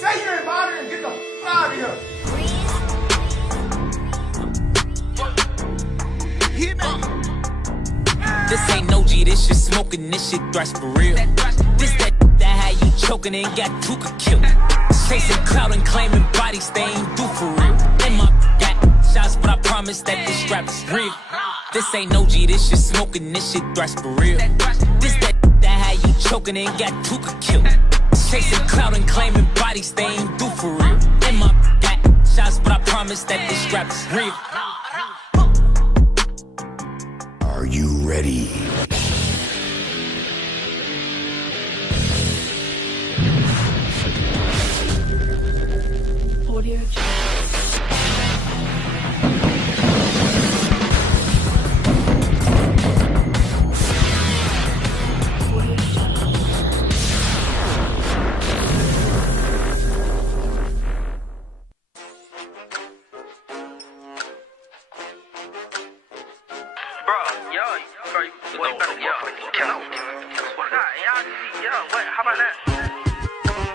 Say you ain't bothering and get the f out of here. Hit me. This ain't no G, this shit smoking, this shit thrash for real. This that had you choking and got Tuka killed. Chasing clout and claiming bodies they ain't do for real. And my got shots, but I promise that this strap is real. This ain't no G, this shit smoking, this shit thrash for real. This that had you choking and got Tuka killed. Chasing clout and claiming bodies they ain't do for real. And my got shots, but I promise that this strap is real. Are you ready? Audio.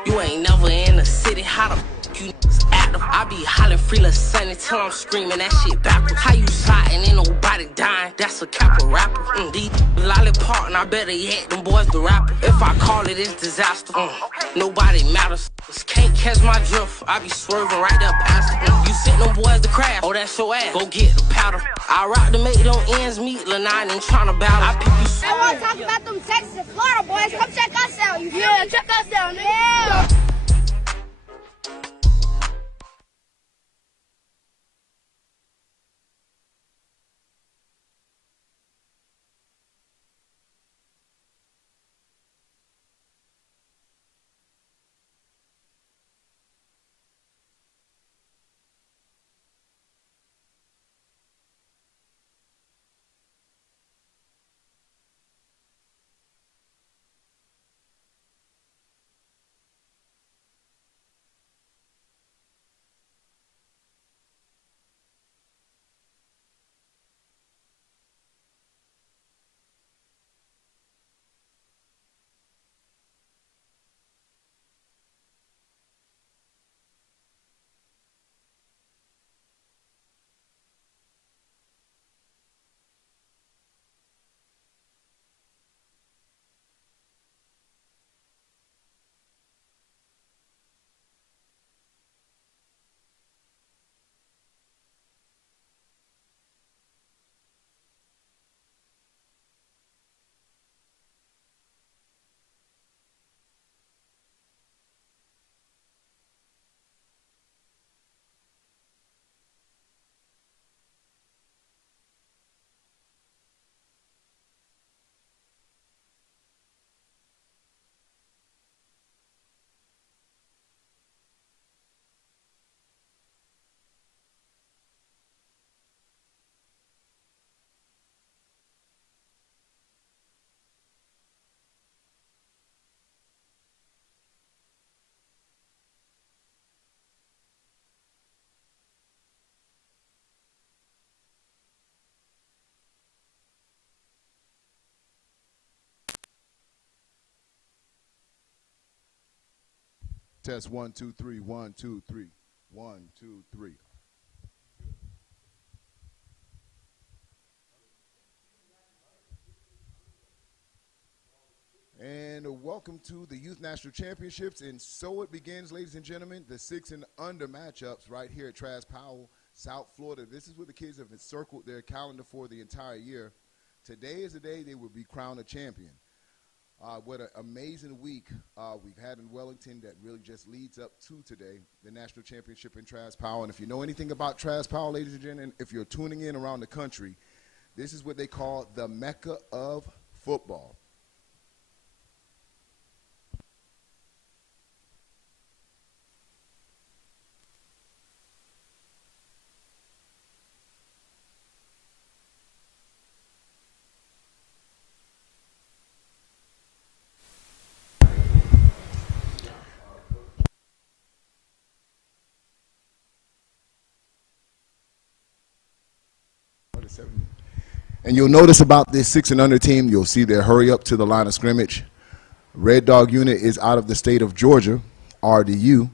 You ain't never in the city, how the f you niggas active? I be hollering free La Sunny till I'm screaming that shit backwards. How you sliding, ain't nobody dying, that's a Kappa rapper. These lollipop, and I better yet, them boys the rapper. If I call it, it's disaster. Nobody matters. Can't catch my drift, I be swerving right there past it. You sent them boys to crash, oh that's your ass, go get the powder. I rock to make them ends meet, Lil' Nine ain't tryna battle. I pick you. I wanna talk about them Texas and Florida boys, come check us out. Yeah, check us out, yeah. Test 1 2 3 1 2 3 1 2 3. And welcome to the Youth National Championships. And so it begins, ladies and gentlemen, the 6 and under matchups right here at Trask Powell, South Florida. This is what the kids have encircled their calendar for the entire year. Today is the day they will be crowned a champion. What an amazing week we've had in Wellington that really just leads up to today, the national championship in Trask Powell. And if you know anything about Trask Powell, ladies and gentlemen, if you're tuning in around the country, this is what they call the Mecca of football. And you'll notice about this 6 and under team, you'll see their hurry up to the line of scrimmage. Red Dog unit is out of the state of Georgia, RDU.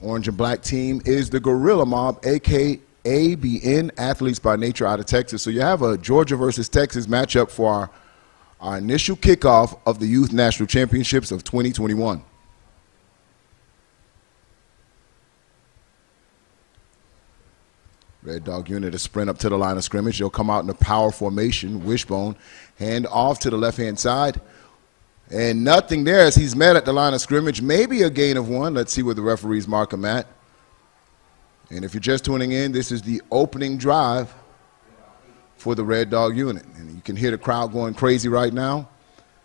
Orange and black team is the Gorilla Mob, a.k.a. ABN, Athletes by Nature, out of Texas. So you have a Georgia versus Texas matchup for our initial kickoff of the Youth National Championships of 2021. Red Dog unit to sprint up to the line of scrimmage. They'll come out in a power formation, wishbone, hand off to the left-hand side. And nothing there as he's met at the line of scrimmage. Maybe a gain of 1. Let's see where the referees mark him at. And if you're just tuning in, this is the opening drive for the Red Dog unit. And you can hear the crowd going crazy right now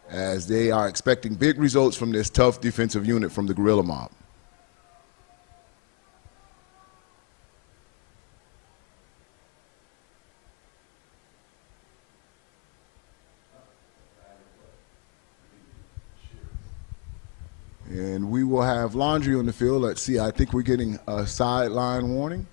as they are expecting big results from this tough defensive unit from the Gorilla Mob. And we will have Laundry on the field. Let's see, I think we're getting a sideline warning.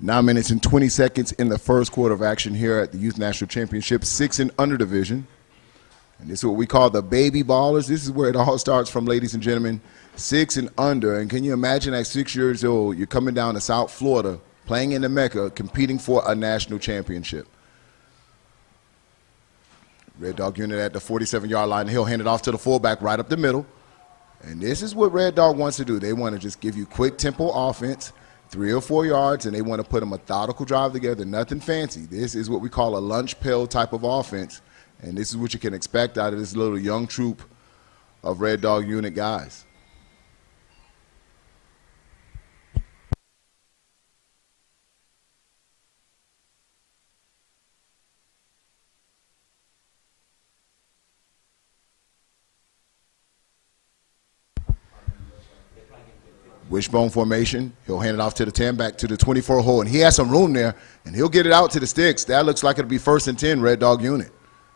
Nine minutes and 20 seconds in the first quarter of action here at the Youth National Championship, 6 and under division. And this is what we call the baby ballers. This is where it all starts from, ladies and gentlemen, 6 and under. And can you imagine at 6 years old, you're coming down to South Florida, playing in the Mecca, competing for a national championship. Red Dog unit at the 47-yard line. He'll hand it off to the fullback right up the middle. And this is what Red Dog wants to do. They want to just give you quick tempo offense, 3 or 4 yards, and they want to put a methodical drive together, nothing fancy. This is what we call a lunch pill type of offense, and this is what you can expect out of this little young troop of Red Dog unit guys. Wishbone formation. He'll hand it off to the 10, back to the 24 hole, and he has some room there, and he'll get it out to the sticks. That looks like it'll be 1st and 10, Red Dog unit.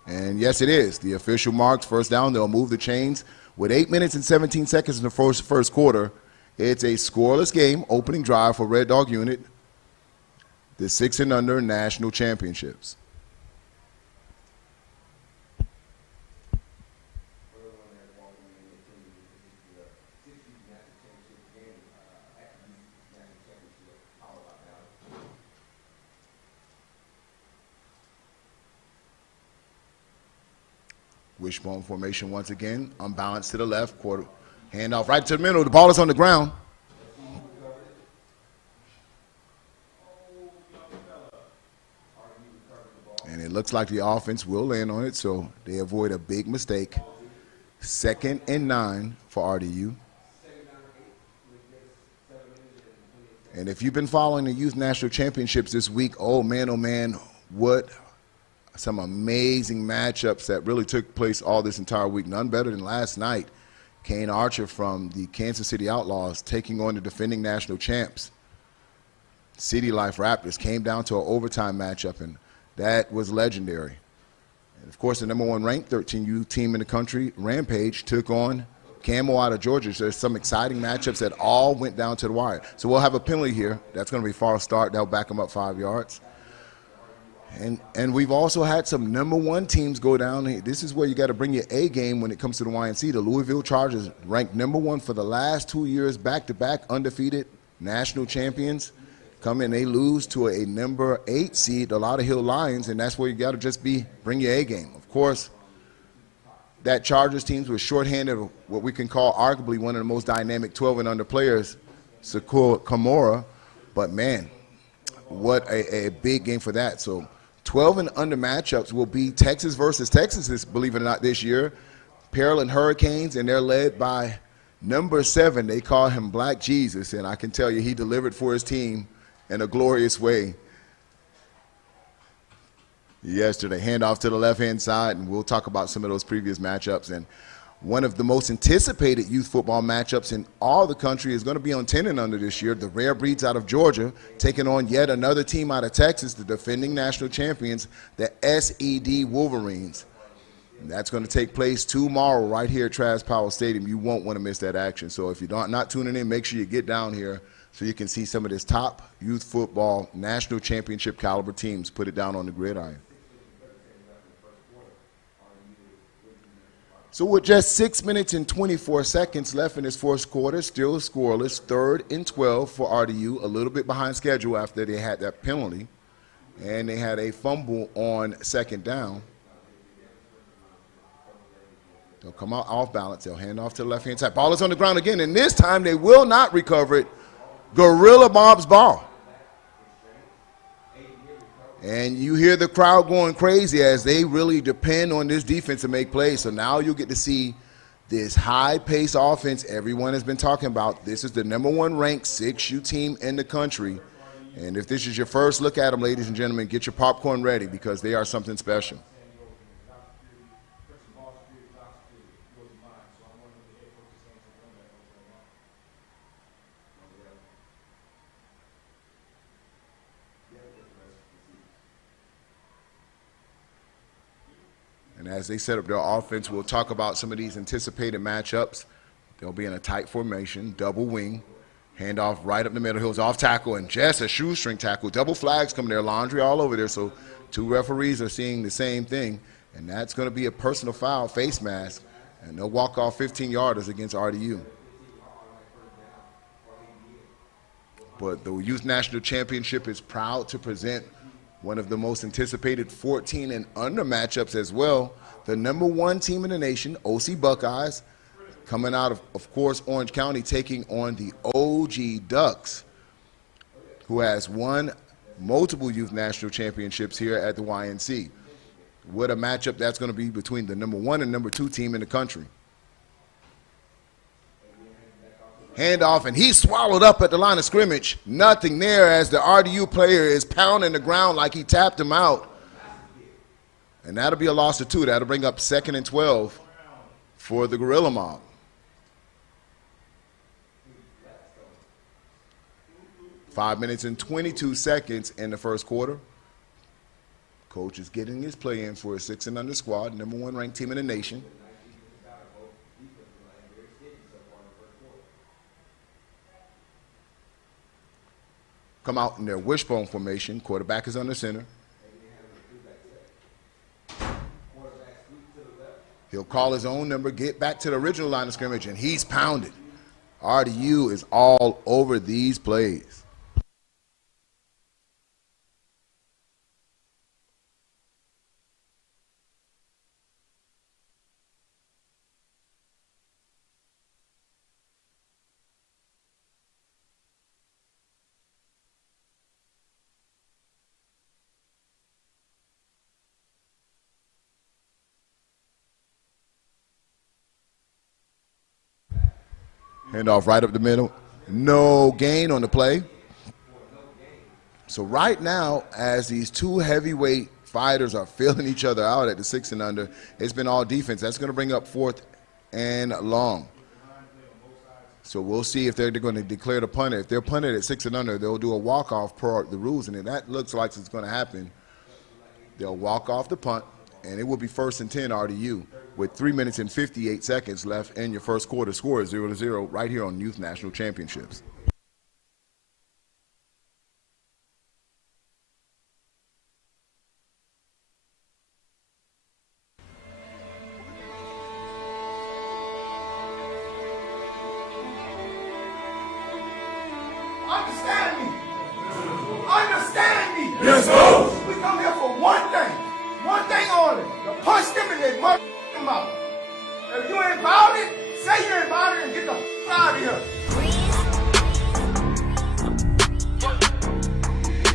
And yes, it is. The official marks first down. They'll move the chains. With 8 minutes and 17 seconds in the first quarter, it's a scoreless game, opening drive for Red Dog unit, the 6 and under national championships. Wishbone formation once again, unbalanced to the left, quarter, handoff right to the middle. The ball is on the ground. And it looks like the offense will land on it, so they avoid a big mistake. 2nd and 9 for RDU. And if you've been following the Youth National Championships this week, oh man, what some amazing matchups that really took place all this entire week. None better than last night. Kane Archer from the Kansas City Outlaws taking on the defending national champs. City Life Raptors came down to an overtime matchup, and that was legendary. And of course, the #1 ranked 13U team in the country, Rampage, took on Camo out of Georgia. So there's some exciting matchups that all went down to the wire. So we'll have a penalty here. That's going to be false start. That'll back them up 5 yards. And we've also had some #1 teams go down. This is where you got to bring your A game when it comes to the YNC. The Louisville Chargers ranked #1 for the last 2 years, back-to-back, undefeated national champions. Come in, they lose to a #8 seed, the Lauderhill Lions, and that's where you got to just bring your A game. Of course, that Chargers team was shorthanded, what we can call arguably one of the most dynamic 12 and under players, Sakura Kamora. But man, what a big game for that. So 12 and under matchups will be Texas versus Texas, believe it or not, this year. Pearland Hurricanes, and they're led by #7. They call him Black Jesus, and I can tell you he delivered for his team in a glorious way yesterday. Handoff to the left-hand side, and we'll talk about some of those previous matchups. And One of the most anticipated youth football matchups in all the country is going to be on 10 and under this year. The Rare Breeds out of Georgia taking on yet another team out of Texas, the defending national champions, the SED Wolverines. And that's going to take place tomorrow right here at Travis Powell Stadium. You won't want to miss that action. So if you're not tuning in, make sure you get down here so you can see some of this top youth football national championship caliber teams put it down on the gridiron. So with just 6 minutes and 24 seconds left in this fourth quarter, still scoreless, 3rd and 12 for RDU, a little bit behind schedule after they had that penalty, and they had a fumble on 2nd down. They'll come out off balance. They'll hand off to the left-hand side. Ball is on the ground again, and this time they will not recover it. Gorilla Bob's ball. And you hear the crowd going crazy as they really depend on this defense to make plays. So now you'll get to see this high-paced offense everyone has been talking about. This is the #1 ranked 6U team in the country. And if this is your first look at them, ladies and gentlemen, get your popcorn ready because they are something special. As they set up their offense, we'll talk about some of these anticipated matchups. They'll be in a tight formation, double wing, handoff right up the middle. He'll off tackle and just a shoestring tackle. Double flags coming there, laundry all over there. So 2 referees are seeing the same thing, and that's going to be a personal foul, face mask, and they'll walk off 15-yarders against RDU. But the Youth National Championship is proud to present one of the most anticipated 14 and under matchups as well. The #1 team in the nation, OC Buckeyes, coming out of course, Orange County, taking on the OG Ducks, who has won multiple youth national championships here at the YNC. What a matchup that's going to be between the #1 and #2 team in the country. Handoff, and he's swallowed up at the line of scrimmage. Nothing there as the RDU player is pounding the ground like he tapped him out. And that'll be a loss of 2. That'll bring up 2nd and 12 for the Gorilla Mob. Five minutes and 22 seconds in the first quarter. Coach is getting his play in for a 6 and under squad, #1 ranked team in the nation. Come out in their wishbone formation. Quarterback is under center. He'll call his own number, get back to the original line of scrimmage, and he's pounded. RDU is all over these plays. Handoff right up the middle. No gain on the play. So right now, as these 2 heavyweight fighters are filling each other out at the 6 and under, it's been all defense. That's going to bring up 4th and long. So we'll see if they're going to declare the punter. If they're punted at 6 and under, they'll do a walk-off per the rules, and if that looks like it's going to happen, they'll walk off the punt, and it will be 1st and 10 RDU. With 3 minutes and 58 seconds left in your first quarter. Score is 0-0 right here on Youth National Championships. Understand me. Understand me. Yes, sir. We come here for one thing only. To punch them in their mother. Out. If you ain't about it, say you ain't about it and get the f out of here.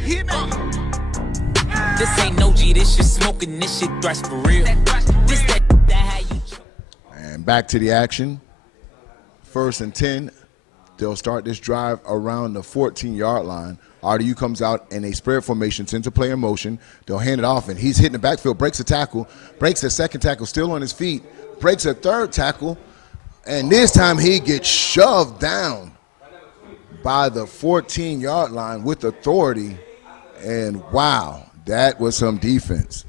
Hit me. This ain't no G, this shit smoking, this shit thrash for real. This that how you choke. And back to the action. 1st and 10. They'll start this drive around the 14-yard line. RDU comes out in a spread formation, sends a player in motion. They'll hand it off, and he's hitting the backfield, breaks the tackle, breaks the second tackle, still on his feet, breaks a third tackle, and this time he gets shoved down by the 14-yard line with authority, and wow, that was some defense.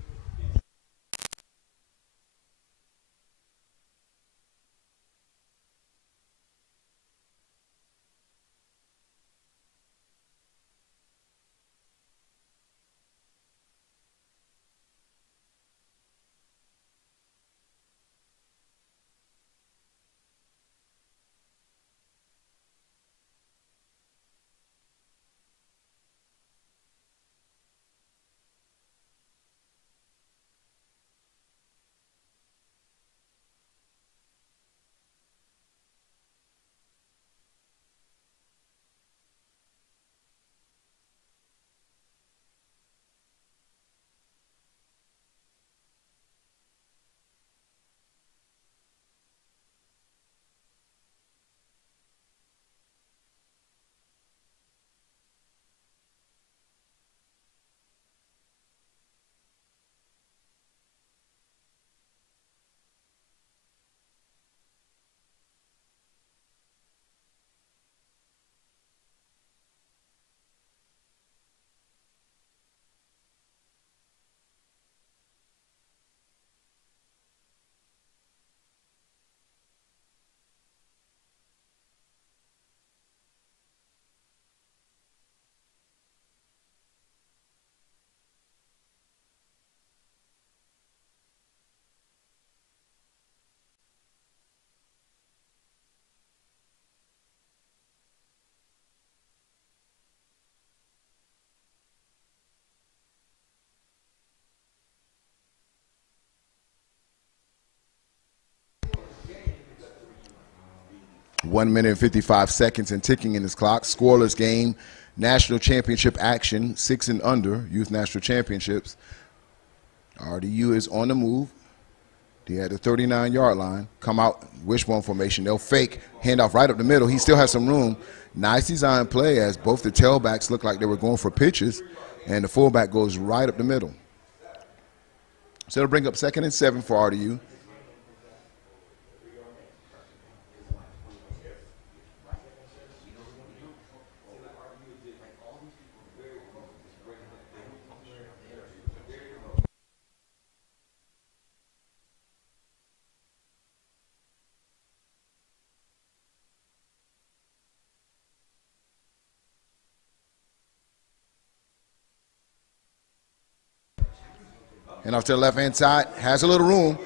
One minute and 55 seconds and ticking in this clock. Scoreless game. National championship action. 6 and under. Youth national championships. RDU is on the move. They at the 39-yard line. Come out, wishbone formation. They'll fake. Handoff right up the middle. He still has some room. Nice design play as both the tailbacks look like they were going for pitches, and the fullback goes right up the middle. So it'll bring up 2nd and 7 for RDU. And off to the left-hand side, has a little room.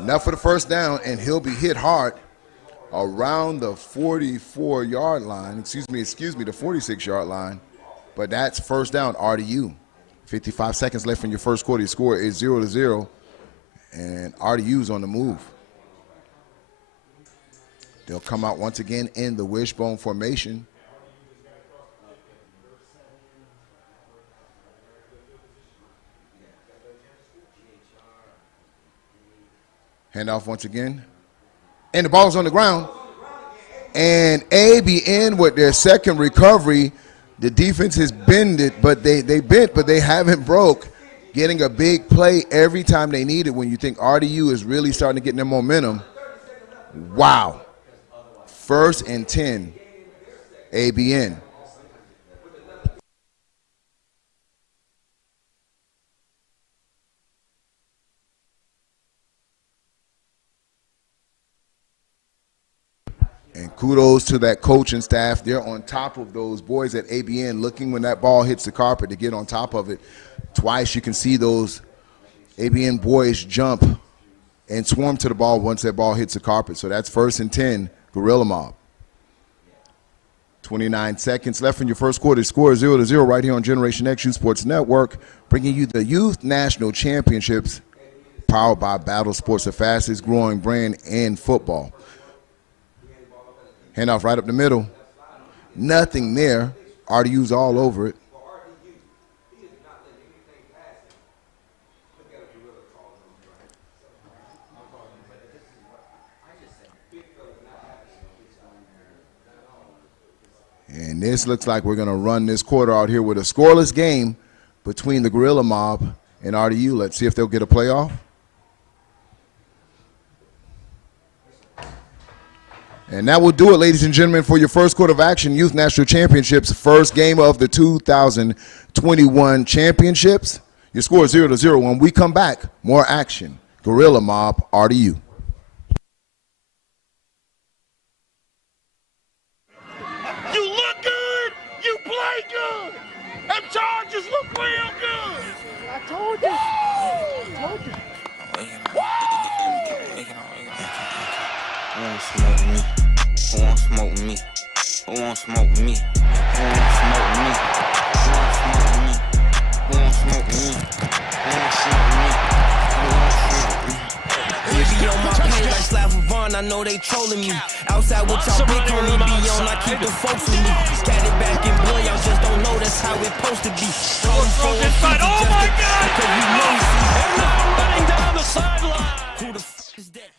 Enough for the first down, and he'll be hit hard around the 44-yard line. Excuse me, the 46-yard line. But that's first down, RDU. 55 seconds left in your first quarter. Your score is 0-0, and RDU's on the move. They'll come out once again in the wishbone formation. Handoff once again. And the ball's on the ground. And ABN with their second recovery. The defense has bended, but they bent, but they haven't broke. Getting a big play every time they need it when you think RDU is really starting to get their momentum. Wow. 1st and 10, ABN. And kudos to that coaching staff. They're on top of those boys at ABN, looking when that ball hits the carpet to get on top of it. Twice you can see those ABN boys jump and swarm to the ball once that ball hits the carpet. So that's 1st and 10, Gorilla Mob. 29 seconds left in your first quarter. Score 0-0 right here on Generation X Youth Sports Network, bringing you the Youth National Championships powered by Battle Sports, the fastest growing brand in football. Handoff right up the middle. Nothing there. RDU's all over it. And this looks like we're going to run this quarter out here with a scoreless game between the Gorilla Mob and RDU. Let's see if they'll get a playoff. And that will do it, ladies and gentlemen, for your first quarter of action, Youth National Championships, first game of the 2021 championships. Your score is 0-0. When we come back, more action. Gorilla Mob, RDU. You look good. You play good. Them Chargers look real good. I told you. Who won't smoke with me? Who won't smoke with me? Who won't smoke with me? Who won't smoke with me? Who won't smoke with me? Who won't smoke with me? Who won't smoke with me? They be on my page like Slav Vaughn, I know they trolling me. Outside with y'all big homie be on, I keep the folks with me. Scattered back in blood, y'all just don't know that's how it's supposed to be. Oh my God! Because you know you see. And now running down the sideline. Who the f is that?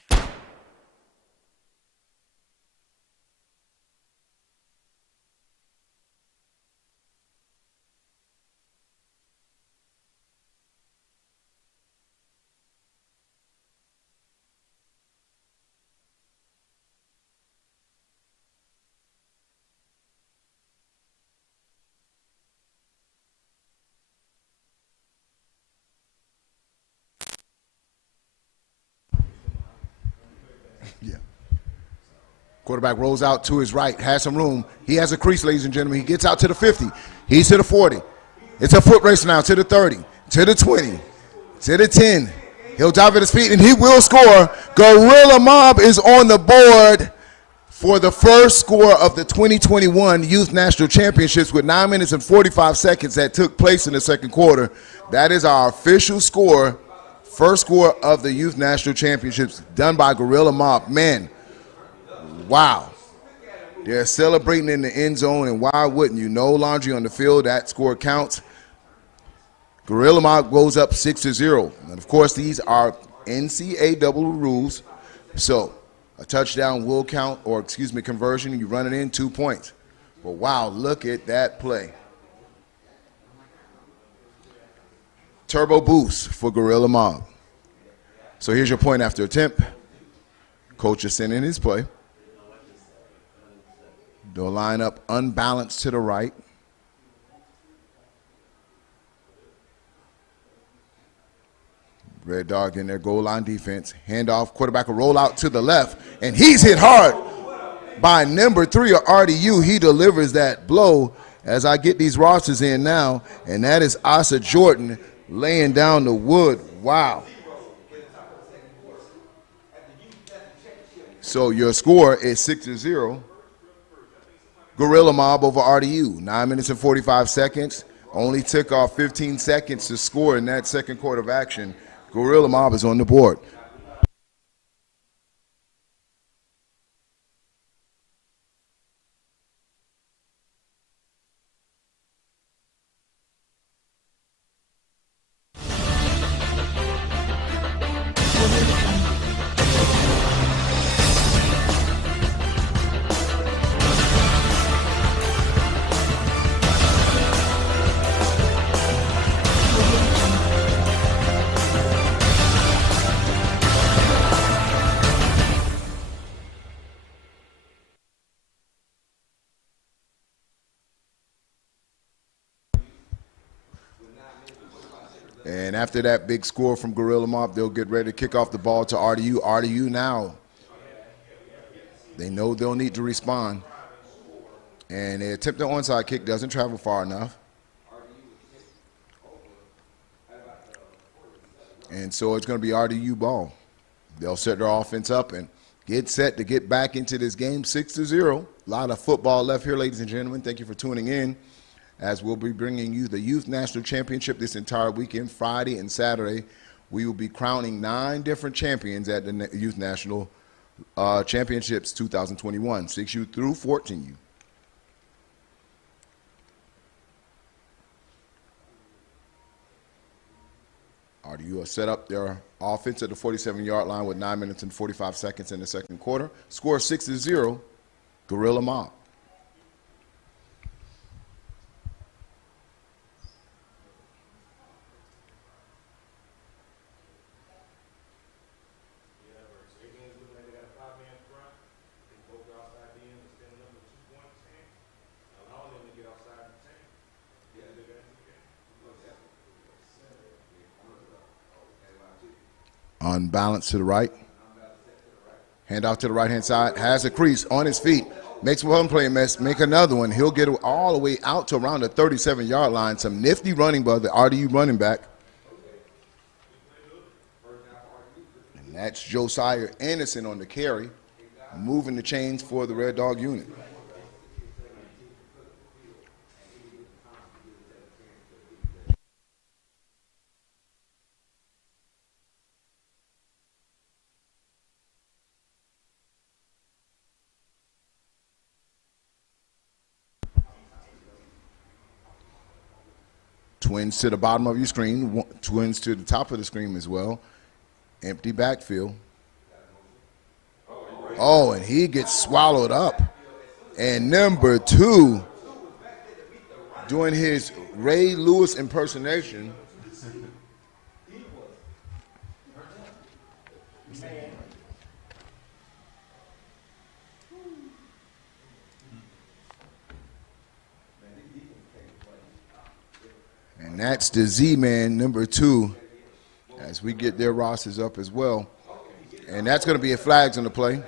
Yeah. Quarterback rolls out to his right, has some room. He has a crease, ladies and gentlemen. He gets out to the 50. He's to the 40. It's a foot race now to the 30, to the 20, to the 10. He'll dive at his feet, and he will score. Gorilla Mob is on the board for the first score of the 2021 Youth National Championships with 9 minutes and 45 seconds that took place in the second quarter. That is our official score, first score of the Youth National Championships done by Gorilla Mob. Man, wow. They're celebrating in the end zone, and why wouldn't you? No laundry on the field. That score counts. Gorilla Mob goes up 6-0. And, of course, these are NCAA rules. So a touchdown will count, or, excuse me, conversion. You run it in, 2 points. But, wow, look at that play. Turbo boost for Gorilla Mob. So here's your point after attempt. Coach is sending his play. They'll line up unbalanced to the right. Red Dog in their goal line defense. Handoff, quarterback will roll out to the left, and he's hit hard by number 3 of RDU. He delivers that blow as I get these rosters in now, and that is Asa Jordan laying down the wood. Wow. So your score is 6-0. Gorilla Mob over RDU. 9 minutes and 45 seconds. Only took off 15 seconds to score in that second quarter of action. Gorilla Mob is on the board. And after that big score from Gorilla Mob, they'll get ready to kick off the ball to RDU. RDU now, they know they'll need to respond. And they attempt the onside kick, doesn't travel far enough. And so it's going to be RDU ball. They'll set their offense up and get set to get back into this game 6-0. A lot of football left here, ladies and gentlemen. Thank you for tuning in, as we'll be bringing you the Youth National Championship this entire weekend, Friday and Saturday. We will be crowning 9 different champions at the Youth National Championships 2021, 6U through 14U. RDU will set up their offense at the 47-yard line with 9 minutes and 45 seconds in the second quarter. Score 6-0, Gorilla Mob. Unbalanced to the right. Hand off to the right-hand side. Has a crease on his feet. Makes one play miss. Make another one. He'll get all the way out to around the 37-yard line. Some nifty running by the RDU running back. And that's Josiah Anderson on the carry, moving the chains for the Red Dog unit. Twins to the bottom of your screen, twins to the top of the screen as well. Empty backfield. Oh, and he gets swallowed up. And number 2, doing his Ray Lewis impersonation. And that's the Z-Man, number 2, as we get their rosters up as well. And that's going to be a flags on the play.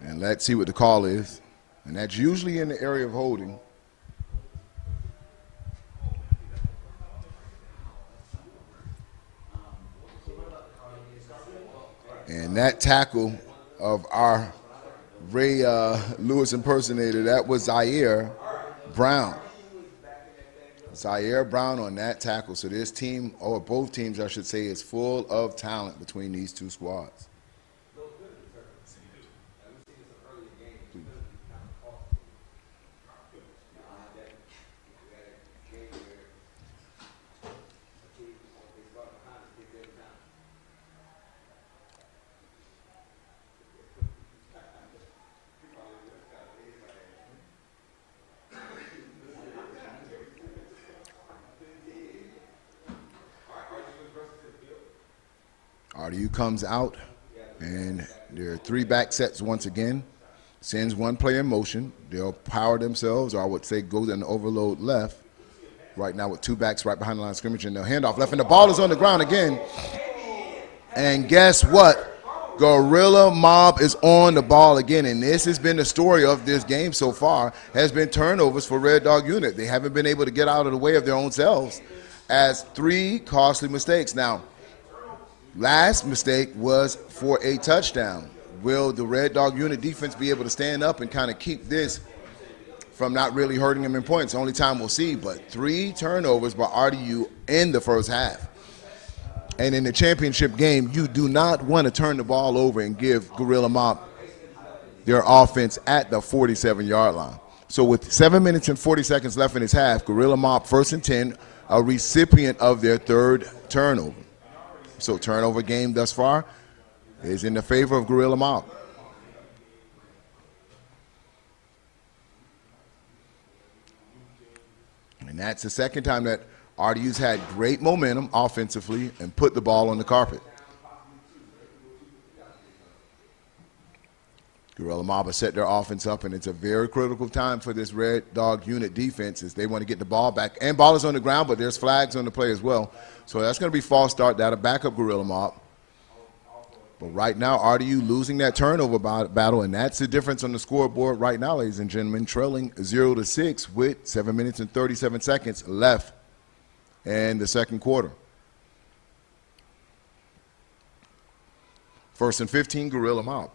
And let's see what the call is. And that's usually in the area of holding. And that tackle of our Ray Lewis impersonator, that was Zaire Brown. Zaire Brown on that tackle. So this team, or both teams I should say, is full of talent between these two squads. RDU comes out, and there are 3 back sets once again. Sends one player in motion. They'll power themselves, or I would say go in overload left. Right now with 2 backs right behind the line of scrimmage, and they'll hand off left, and the ball is on the ground again. And guess what? Gorilla Mob is on the ball again, and this has been the story of this game so far, has been turnovers for Red Dog Unit. They haven't been able to get out of the way of their own selves as 3 costly mistakes. Now, last mistake was for a touchdown. Will the Red Dog Unit defense be able to stand up and kind of keep this from not really hurting them in points? Only time we'll see, but 3 turnovers by RDU in the first half. And in the championship game, you do not want to turn the ball over and give Gorilla Mob their offense at the 47-yard line. So with 7 minutes and 40 seconds left in this half, Gorilla Mob 1st and 10, a recipient of their 3rd turnover. So turnover game thus far is in the favor of Gorilla Mob. And that's the second time that RDU's had great momentum offensively and put the ball on the carpet. Gorilla Mob has set their offense up, and it's a very critical time for this Red Dog Unit defense as they want to get the ball back. And ball is on the ground, but there's flags on the play as well. So that's going to be false start. That'll back up Gorilla Mob. But right now, RDU losing that turnover battle, and that's the difference on the scoreboard right now, ladies and gentlemen, trailing 0-6 with 7 minutes and 37 seconds left in the second quarter. 1st and 15, Gorilla Mob.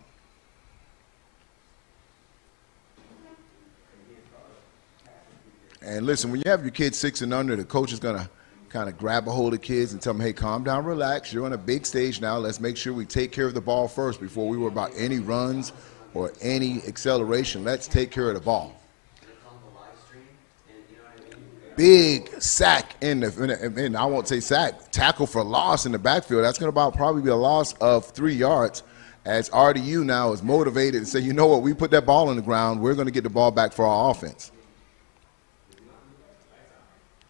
And listen, when you have your kids 6 and under, the coach is going to kind of grab a hold of kids and tell them, hey, calm down, relax. You're on a big stage now. Let's make sure we take care of the ball first before we worry about any runs or any acceleration. Let's take care of the ball. Big sack in the, I won't say sack, tackle for loss in the backfield. That's going to probably be a loss of 3 yards as RDU now is motivated and say, you know what, we put that ball on the ground. We're going to get the ball back for our offense.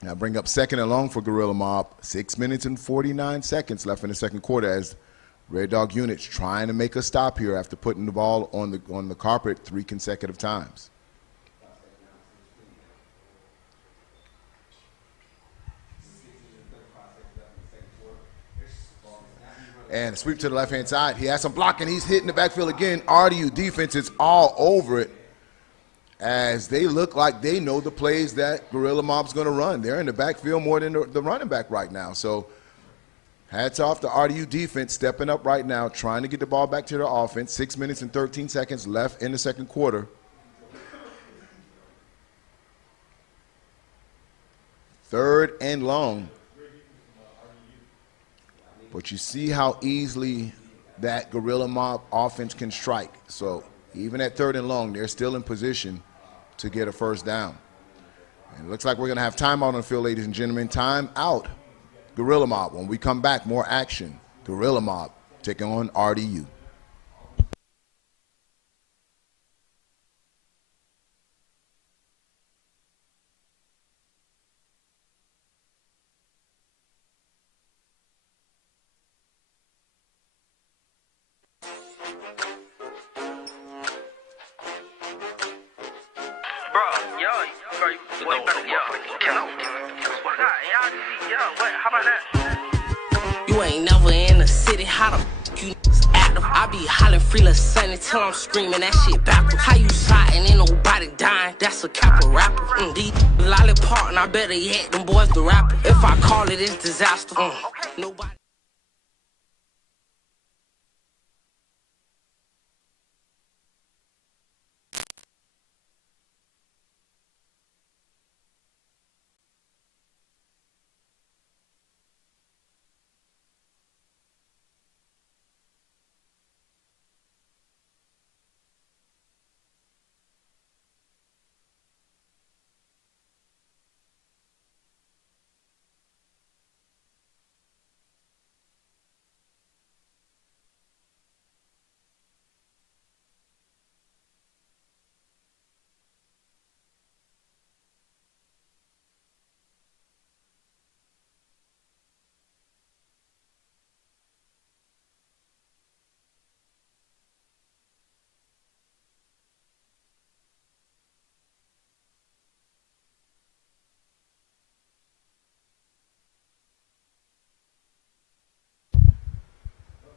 Now bring up 2nd and long for Gorilla Mob. 6 minutes and 49 seconds left in the second quarter as Red Dog Unit's trying to make a stop here after putting the ball on the carpet 3 consecutive times. And a sweep to the left-hand side. He has some blocking. He's hitting the backfield again. RDU defense is all over it as they look like they know the plays that Gorilla Mob's going to run. They're in the backfield more than the running back right now. So hats off to RDU defense stepping up right now, trying to get the ball back to their offense. 6 minutes and 13 seconds left in the second quarter. Third and long. But you see how easily that Gorilla Mob offense can strike. So even at third and long, they're still in position to get a first down. And it looks like we're going to have timeout on the field, ladies and gentlemen. Time out, Gorilla Mob. When we come back, more action. Gorilla Mob taking on RDU. You ain't never in the city, how the f you niggas active? I be hollering free lil' Sunny till I'm screaming that shit backwards. How you sliding, ain't nobody dying, that's a capital rapper. These lollipop, and I better yet, them boys the rapper. If I call it, it's disaster. Nobody.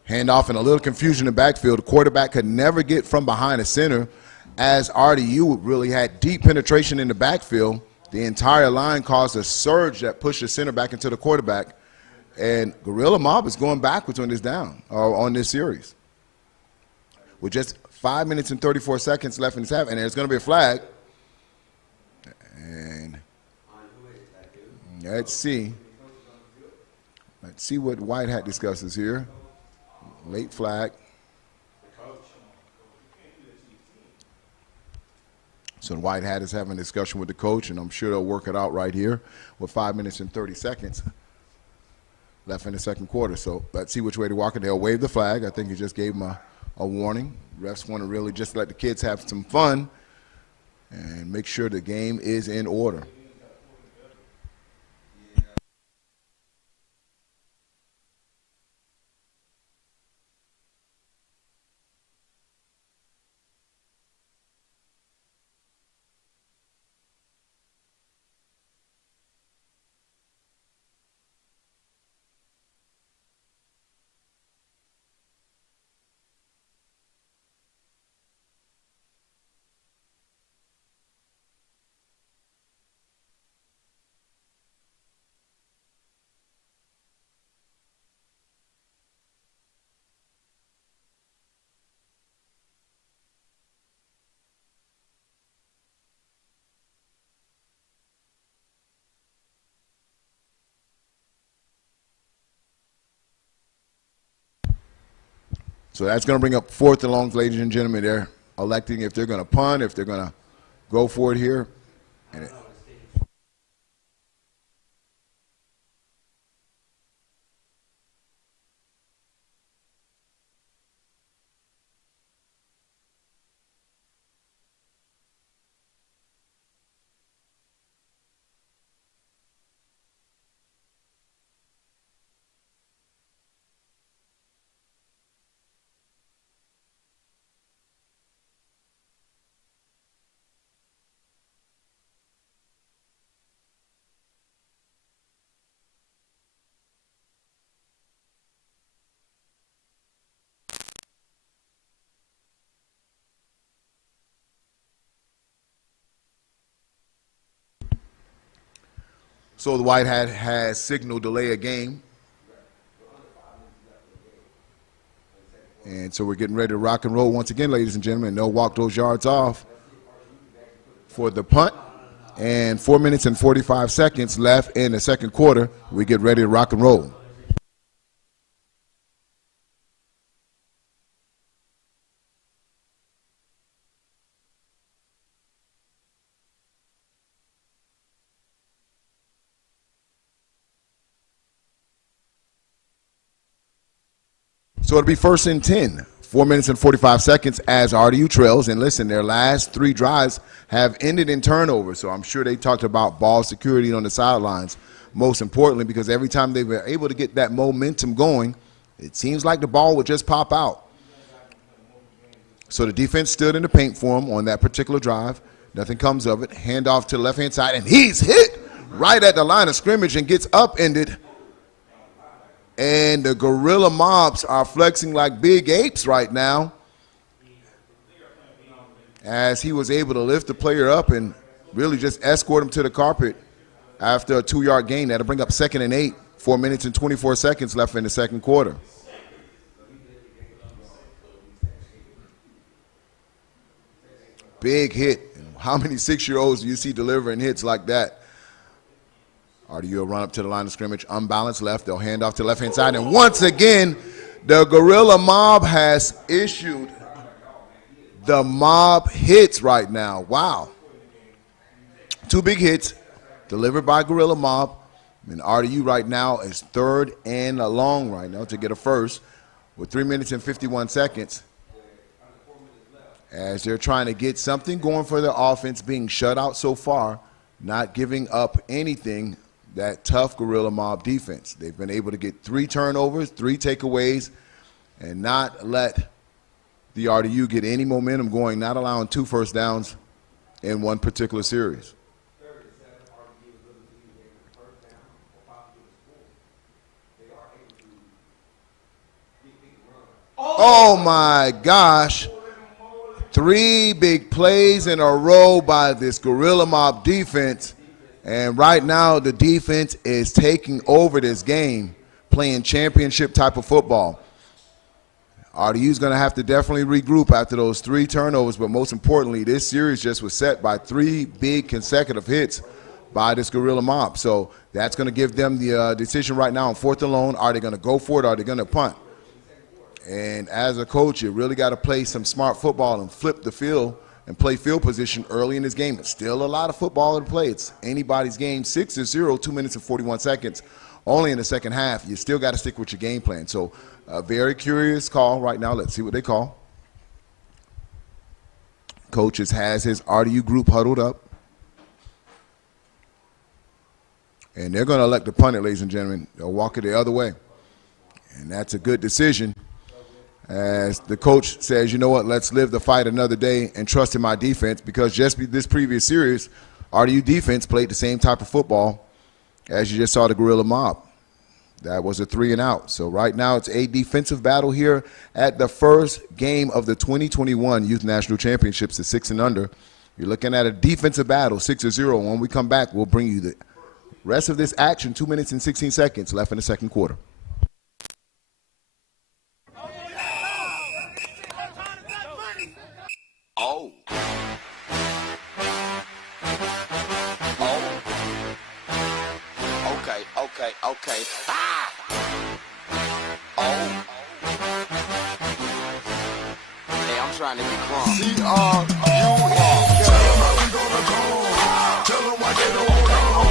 Handoff and a little confusion in the backfield. The quarterback could never get from behind the center as RDU really had deep penetration in the backfield. The entire line caused a surge that pushed the center back into the quarterback. And Gorilla Mob is going backwards on this on this series. With just 5 minutes and 34 seconds left in this half, and there's going to be a flag. And let's see. Let's see what White Hat discusses here. Late flag. So the White Hat is having a discussion with the coach, and I'm sure they'll work it out right here with 5 minutes and 30 seconds left in the second quarter. So let's see which way to walk it. They'll wave the flag. I think he just gave them a warning. Refs want to really just let the kids have some fun and make sure the game is in order. So that's going to bring up fourth and longs, ladies and gentlemen. They're electing if they're going to punt, if they're going to go for it here. And So the White Hat has signal delay a game. And so we're getting ready to rock and roll once again, ladies and gentlemen. They'll walk those yards off for the punt. And 4 minutes and 45 seconds left in the second quarter. We get ready to rock and roll. So it'll be 1st and 10, 4 minutes and 45 seconds as RDU trails. And listen, their last 3 drives have ended in turnovers. So I'm sure they talked about ball security on the sidelines, most importantly, because every time they were able to get that momentum going, it seems like the ball would just pop out. So the defense stood in the paint for him on that particular drive. Nothing comes of it. Handoff to the left-hand side, and he's hit right at the line of scrimmage and gets upended. And the Gorilla Mobs are flexing like big apes right now as he was able to lift the player up and really just escort him to the carpet after a 2-yard gain. That'll bring up 2nd and 8, 4 minutes and 24 seconds left in the second quarter. Big hit. How many 6-year-olds do you see delivering hits like that? RDU will run up to the line of scrimmage, unbalanced left. They'll hand off to the left-hand side. And once again, the Gorilla Mob has issued the mob hits right now. Wow. 2 big hits delivered by Gorilla Mob. And RDU right now is 3rd and long right now to get a first with 3 minutes and 51 seconds. As they're trying to get something going for their offense, being shut out so far, not giving up anything. That tough Gorilla Mob defense. They've been able to get 3 turnovers, 3 takeaways, and not let the RDU get any momentum going, not allowing 2 first downs in one particular series. Oh my gosh. 3 big plays in a row by this Gorilla Mob defense. And right now, the defense is taking over this game, playing championship type of football. RDU's going to have to definitely regroup after those 3 turnovers, but most importantly, this series just was set by 3 big consecutive hits by this Gorilla Mob. So that's going to give them the decision right now on 4th and long. Are they going to go for it or are they going to punt? And as a coach, you really got to play some smart football and flip the field and play field position early in this game. It's still a lot of football to play. It's anybody's game. 6-0, 2 minutes and 41 seconds. Only in the second half. You still got to stick with your game plan. So a very curious call right now. Let's see what they call. Coaches has his RDU group huddled up. And they're going to elect to punt it, ladies and gentlemen. They'll walk it the other way. And that's a good decision. As the coach says, you know what, let's live the fight another day and trust in my defense, because just this previous series, RDU defense played the same type of football as you just saw the Gorilla Mob. That was a 3 and out. So right now it's a defensive battle here at the first game of the 2021 Youth National Championships, the 6 and under. You're looking at a defensive battle, 6-0. When we come back, we'll bring you the rest of this action, 2 minutes and 16 seconds left in the second quarter. Oh. Okay. Ah! Oh. Hey, I'm trying to be calm. C-R-U-E-K. Tell them how we gonna come. Tell them why they don't come.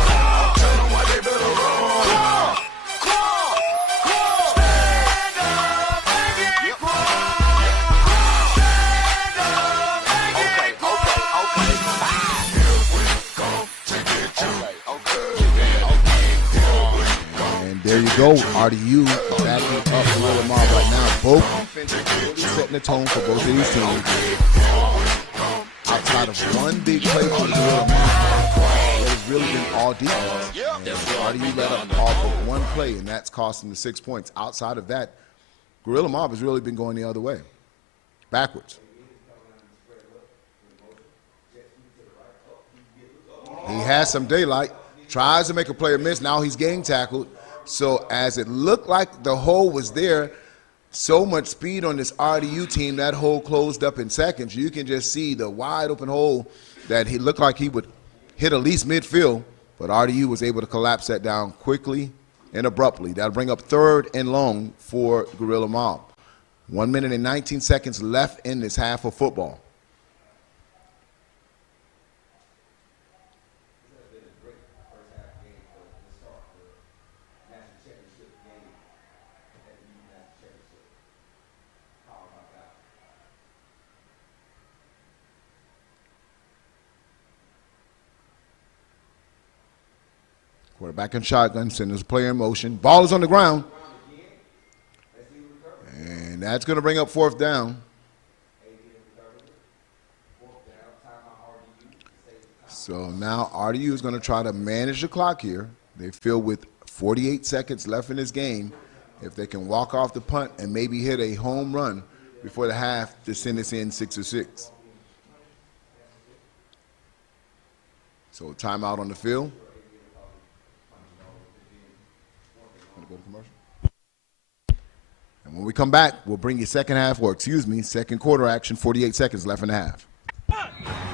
Tell them why they better run. Stand up and get quiet. Okay. Here we come to get you. And there you go, RDU backing up Gorilla Mob right now. Both defenses really setting the tone for both of these teams. Outside of one big play from Gorilla Mob, it has really been all defense. And RDU let up off of one play, and that's cost them the 6 points. Outside of that, Gorilla Mob has really been going the other way, backwards. He has some daylight. tries to make a player miss. Now he's getting tackled. So as it looked like the hole was there, so much speed on this RDU team, that hole closed up in seconds. You can just see the wide open hole that he looked like he would hit at least midfield, but RDU was able to collapse that down quickly and abruptly. That'll bring up 3rd and long for Gorilla Mob. 1 minute and 19 seconds left in this half of football. Quarterback in shotgun, sends a player in motion. Ball is on the ground. And that's going to bring up 4th down. So now RDU is going to try to manage the clock here. They feel with 48 seconds left in this game, if they can walk off the punt and maybe hit a home run before the half to send us in 6-6. So timeout on the field. Go to commercial. And when we come back, we'll bring you second quarter action, 48 seconds left in the half. Come on, man.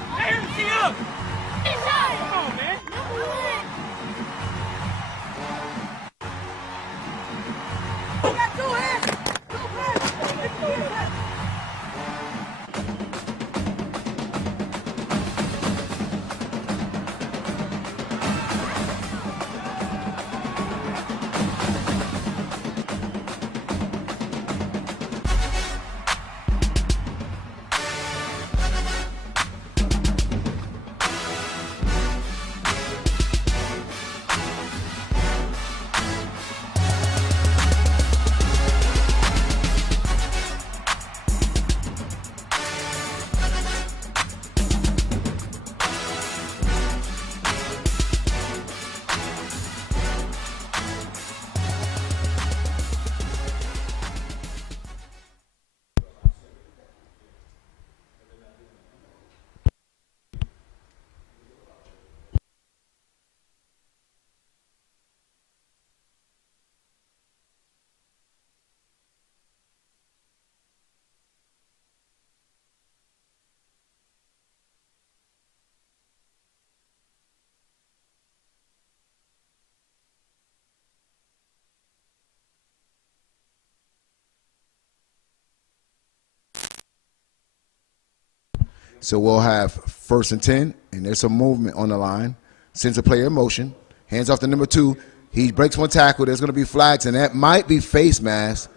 So we'll have 1st and 10, and there's some movement on the line. Sends a player in motion. Hands off to number 2. He breaks one tackle. There's going to be flags, and that might be face mask.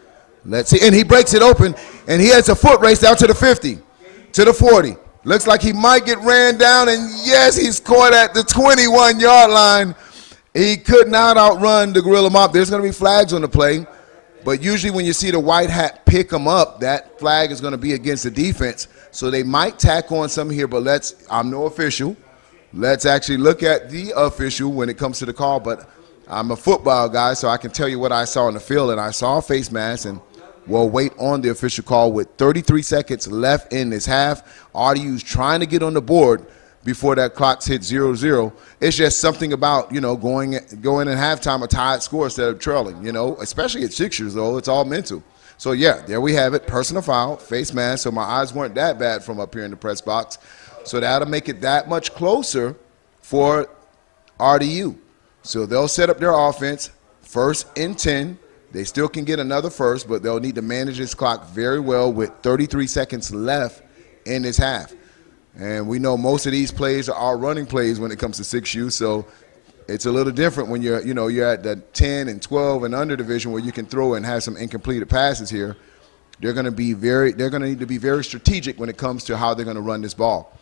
Let's see. And he breaks it open, and he has a foot race down to the 50, to the 40. Looks like he might get ran down, and yes, he's caught at the 21-yard line. He could not outrun the Gorilla Mob. There's going to be flags on the play, but usually when you see the white hat pick him up, that flag is going to be against the defense. So they might tack on some here, but I'm no official. Let's actually look at the official when it comes to the call, but I'm a football guy, so I can tell you what I saw on the field, and I saw a face mask, and we'll wait on the official call with 33 seconds left in this half. RDU's trying to get on the board before that clock hits 0-0. It's just something about, going in halftime a tied score instead of trailing, especially at 6 years old. It's all mental. So, yeah, there we have it. Personal foul, face mask. So my eyes weren't that bad from up here in the press box. So that'll make it that much closer for RDU. So they'll set up their offense, 1st and 10. They still can get another first, but they'll need to manage this clock very well with 33 seconds left in this half. And we know most of these plays are running plays when it comes to 6U. So it's a little different when you're at the 10 and 12 and under division where you can throw and have some incompleted passes here. They're going to need to be very strategic when it comes to how they're going to run this ball.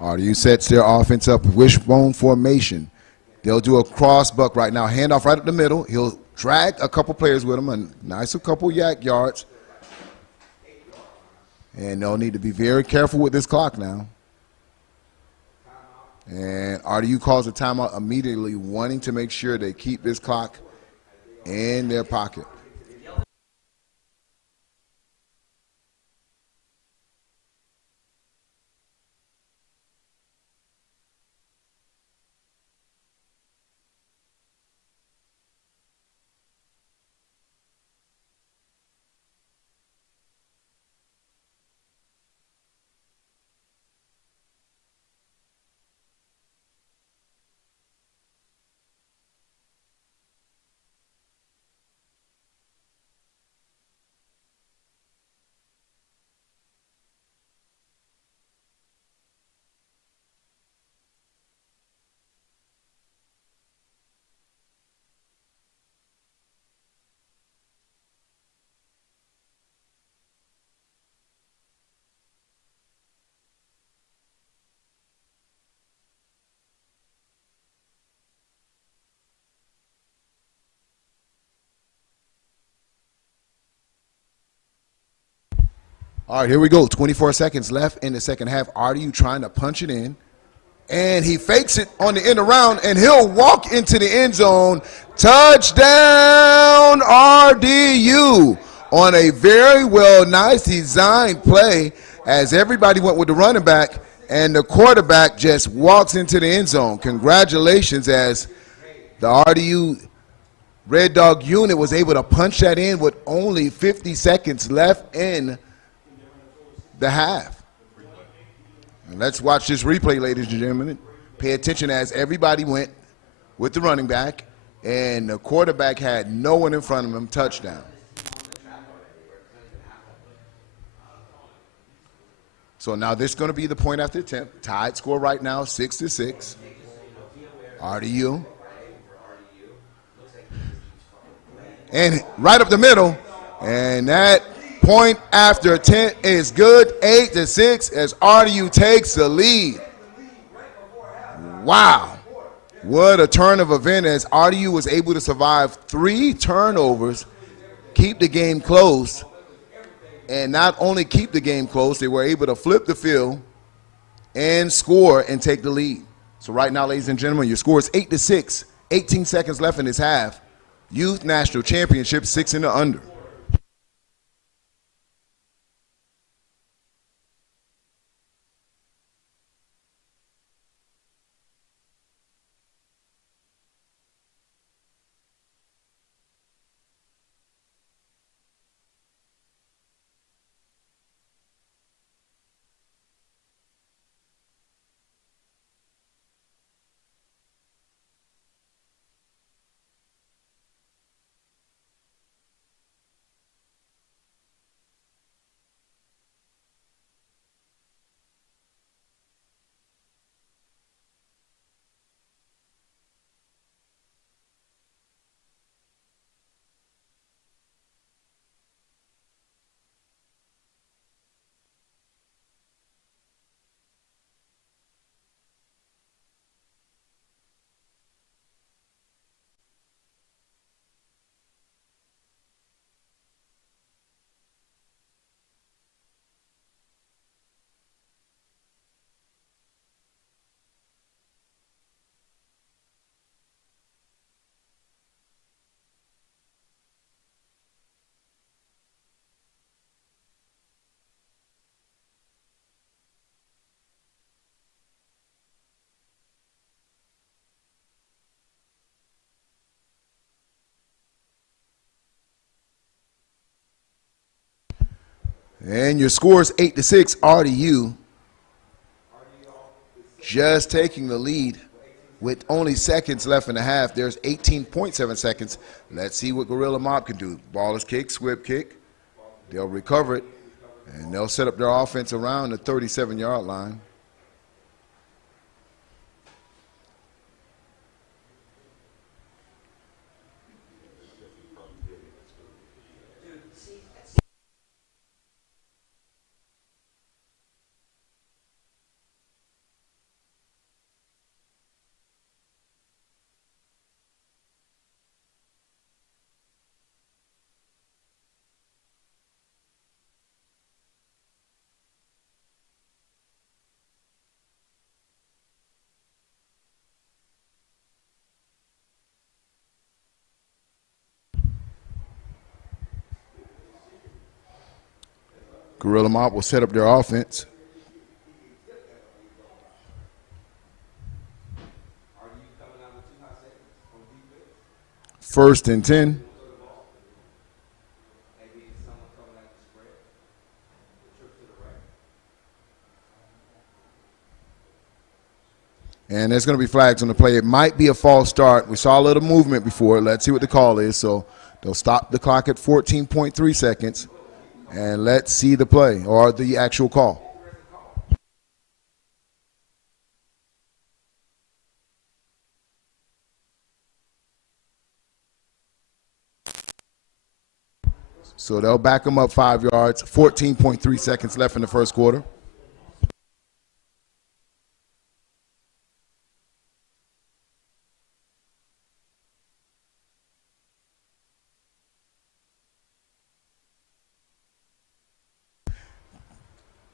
RDU sets their offense up wishbone formation. They'll do a cross buck right now. Handoff right up the middle. He'll drag a couple players with him, a nice couple yak yards. And they'll need to be very careful with this clock now. And RDU calls a timeout immediately, wanting to make sure they keep this clock in their pocket. All right, here we go. 24 seconds left in the second half. RDU trying to punch it in. And he fakes it on the end around, and he'll walk into the end zone. Touchdown, RDU, on a very nice designed play as everybody went with the running back, and the quarterback just walks into the end zone. Congratulations, as the RDU Red Dog unit was able to punch that in with only 50 seconds left in the half. And let's watch this replay, ladies and gentlemen. Pay attention as everybody went with the running back, and the quarterback had no one in front of him. Touchdown. So now this is going to be the point after attempt. Tied score right now, 6-6. RDU. And right up the middle, and that point after attempt is good, 8-6, as RDU takes the lead. Wow. What a turn of event, as RDU was able to survive 3 turnovers, keep the game close, and not only keep the game close, they were able to flip the field and score and take the lead. So right now, ladies and gentlemen, your score is 8-6, 18 seconds left in this half. Youth National Championship, 6 and under. And your score is 8-6, RDU. Just taking the lead with only seconds left in the half. There's 18.7 seconds. Let's see what Gorilla Mob can do. Ball is kicked, squib kick. They'll recover it, and they'll set up their offense around the 37-yard line. Gorilla Mob will set up their offense. First and 10. And there's going to be flags on the play. It might be a false start. We saw a little movement before. Let's see what the call is. So they'll stop the clock at 14.3 seconds. And let's see the play or the actual call. So they'll back them up 5 yards. 14.3 seconds left in the first quarter.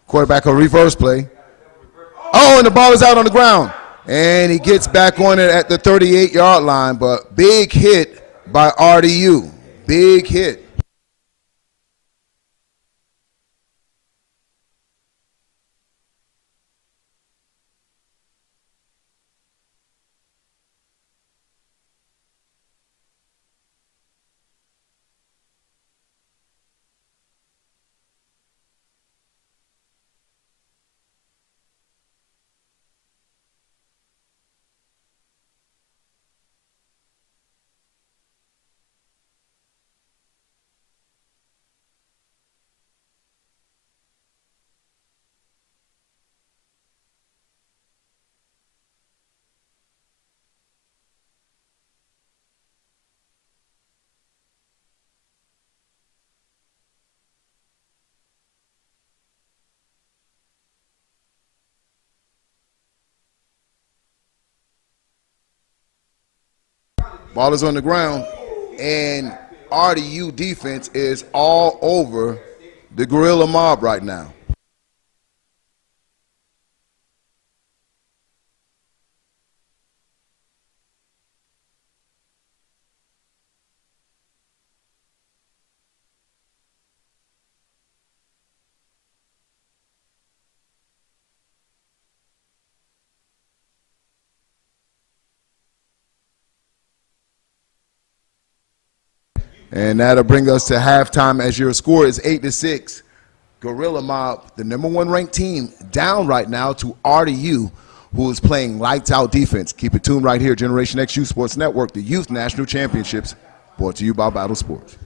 Quarterback a reverse play. Oh, and the ball is out on the ground. And he gets back on it at the 38-yard line, but big hit by RDU. Big hit. Ball is on the ground, and RDU defense is all over the Gorilla Mob right now. And that'll bring us to halftime as your score is 8-6. Gorilla Mob, the #1 ranked team, down right now to RDU, who is playing lights out defense. Keep it tuned right here, Generation X Youth Sports Network, the Youth National Championships, brought to you by Battle Sports.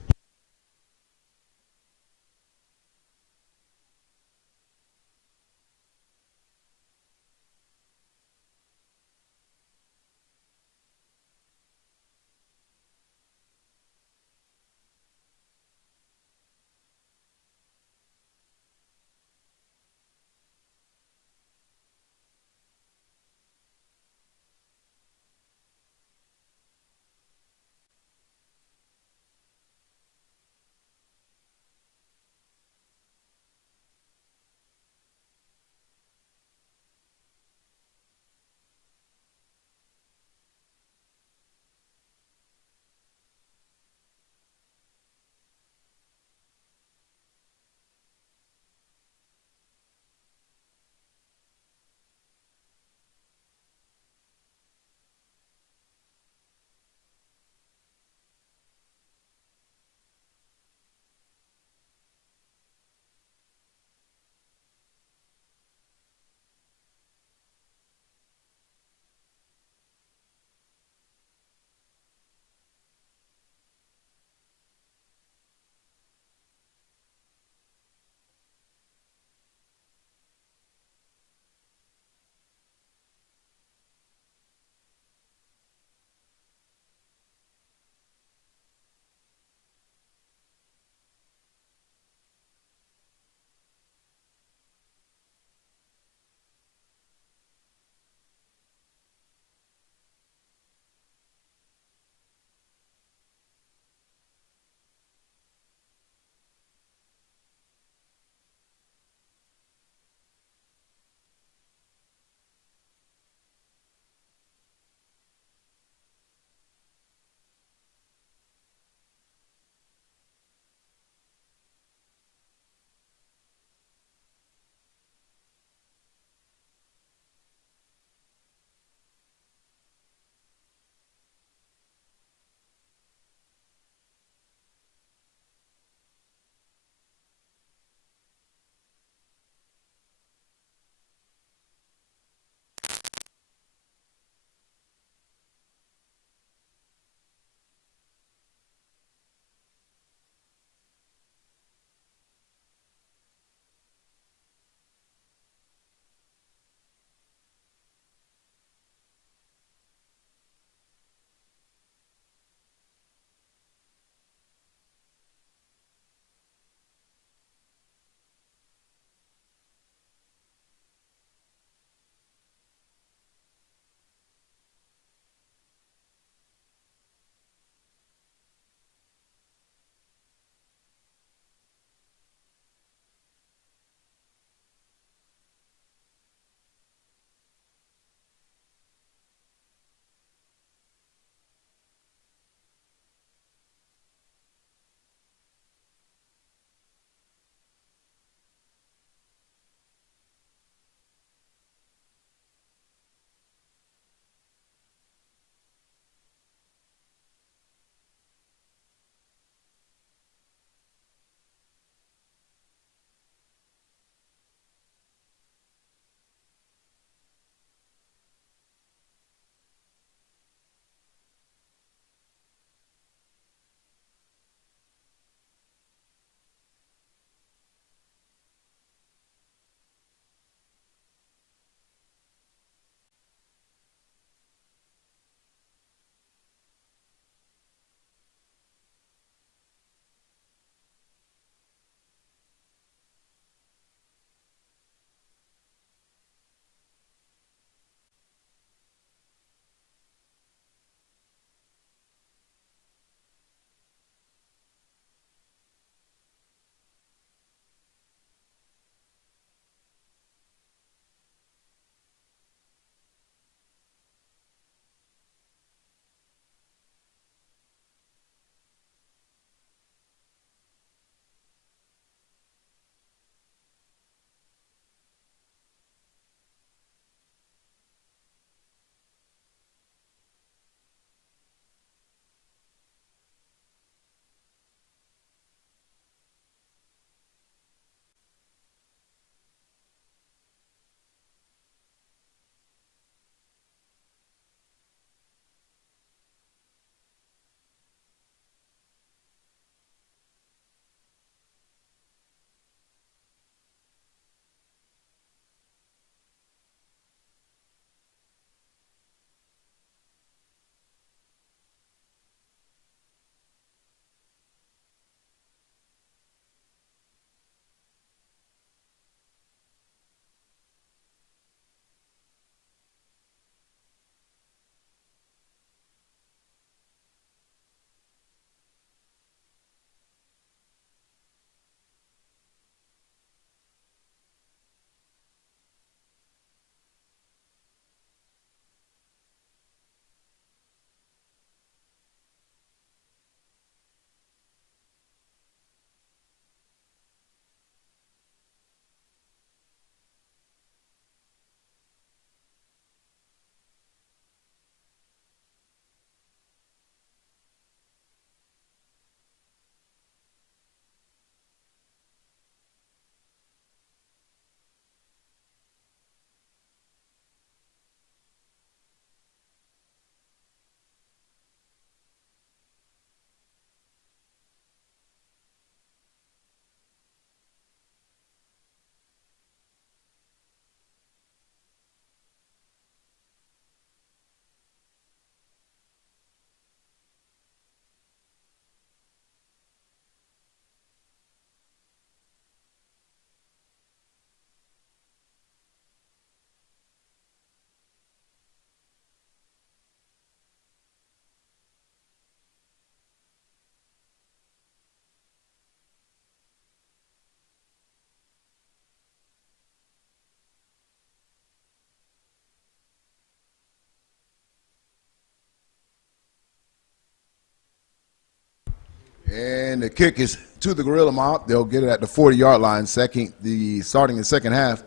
And the kick is to the Gorilla Mob. They'll get it at the 40-yard line, starting the second half.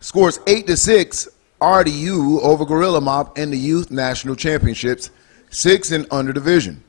Scores 8-6, RDU over Gorilla Mob in the Youth National Championships, 6 and under division.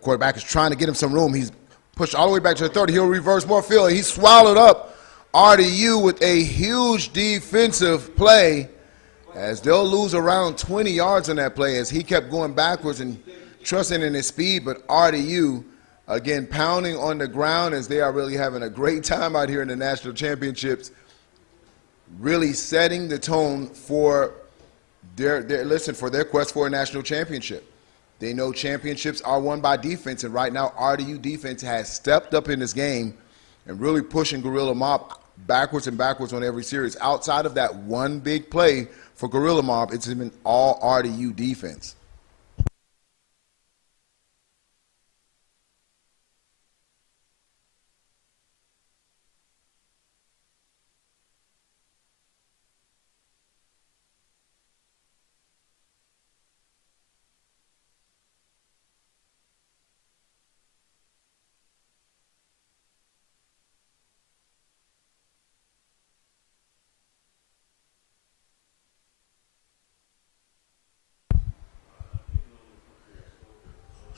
Quarterback is trying to get him some room. He's pushed all the way back to the 30. He'll reverse more field. He swallowed up RDU with a huge defensive play, as they'll lose around 20 yards on that play as he kept going backwards and trusting in his speed. But RDU, again, pounding on the ground as they are really having a great time out here in the national championships, really setting the tone for their quest for a national championship. They know championships are won by defense, and right now RDU defense has stepped up in this game and really pushing Gorilla Mob backwards and backwards on every series. Outside of that one big play for Gorilla Mob, it's been all RDU defense.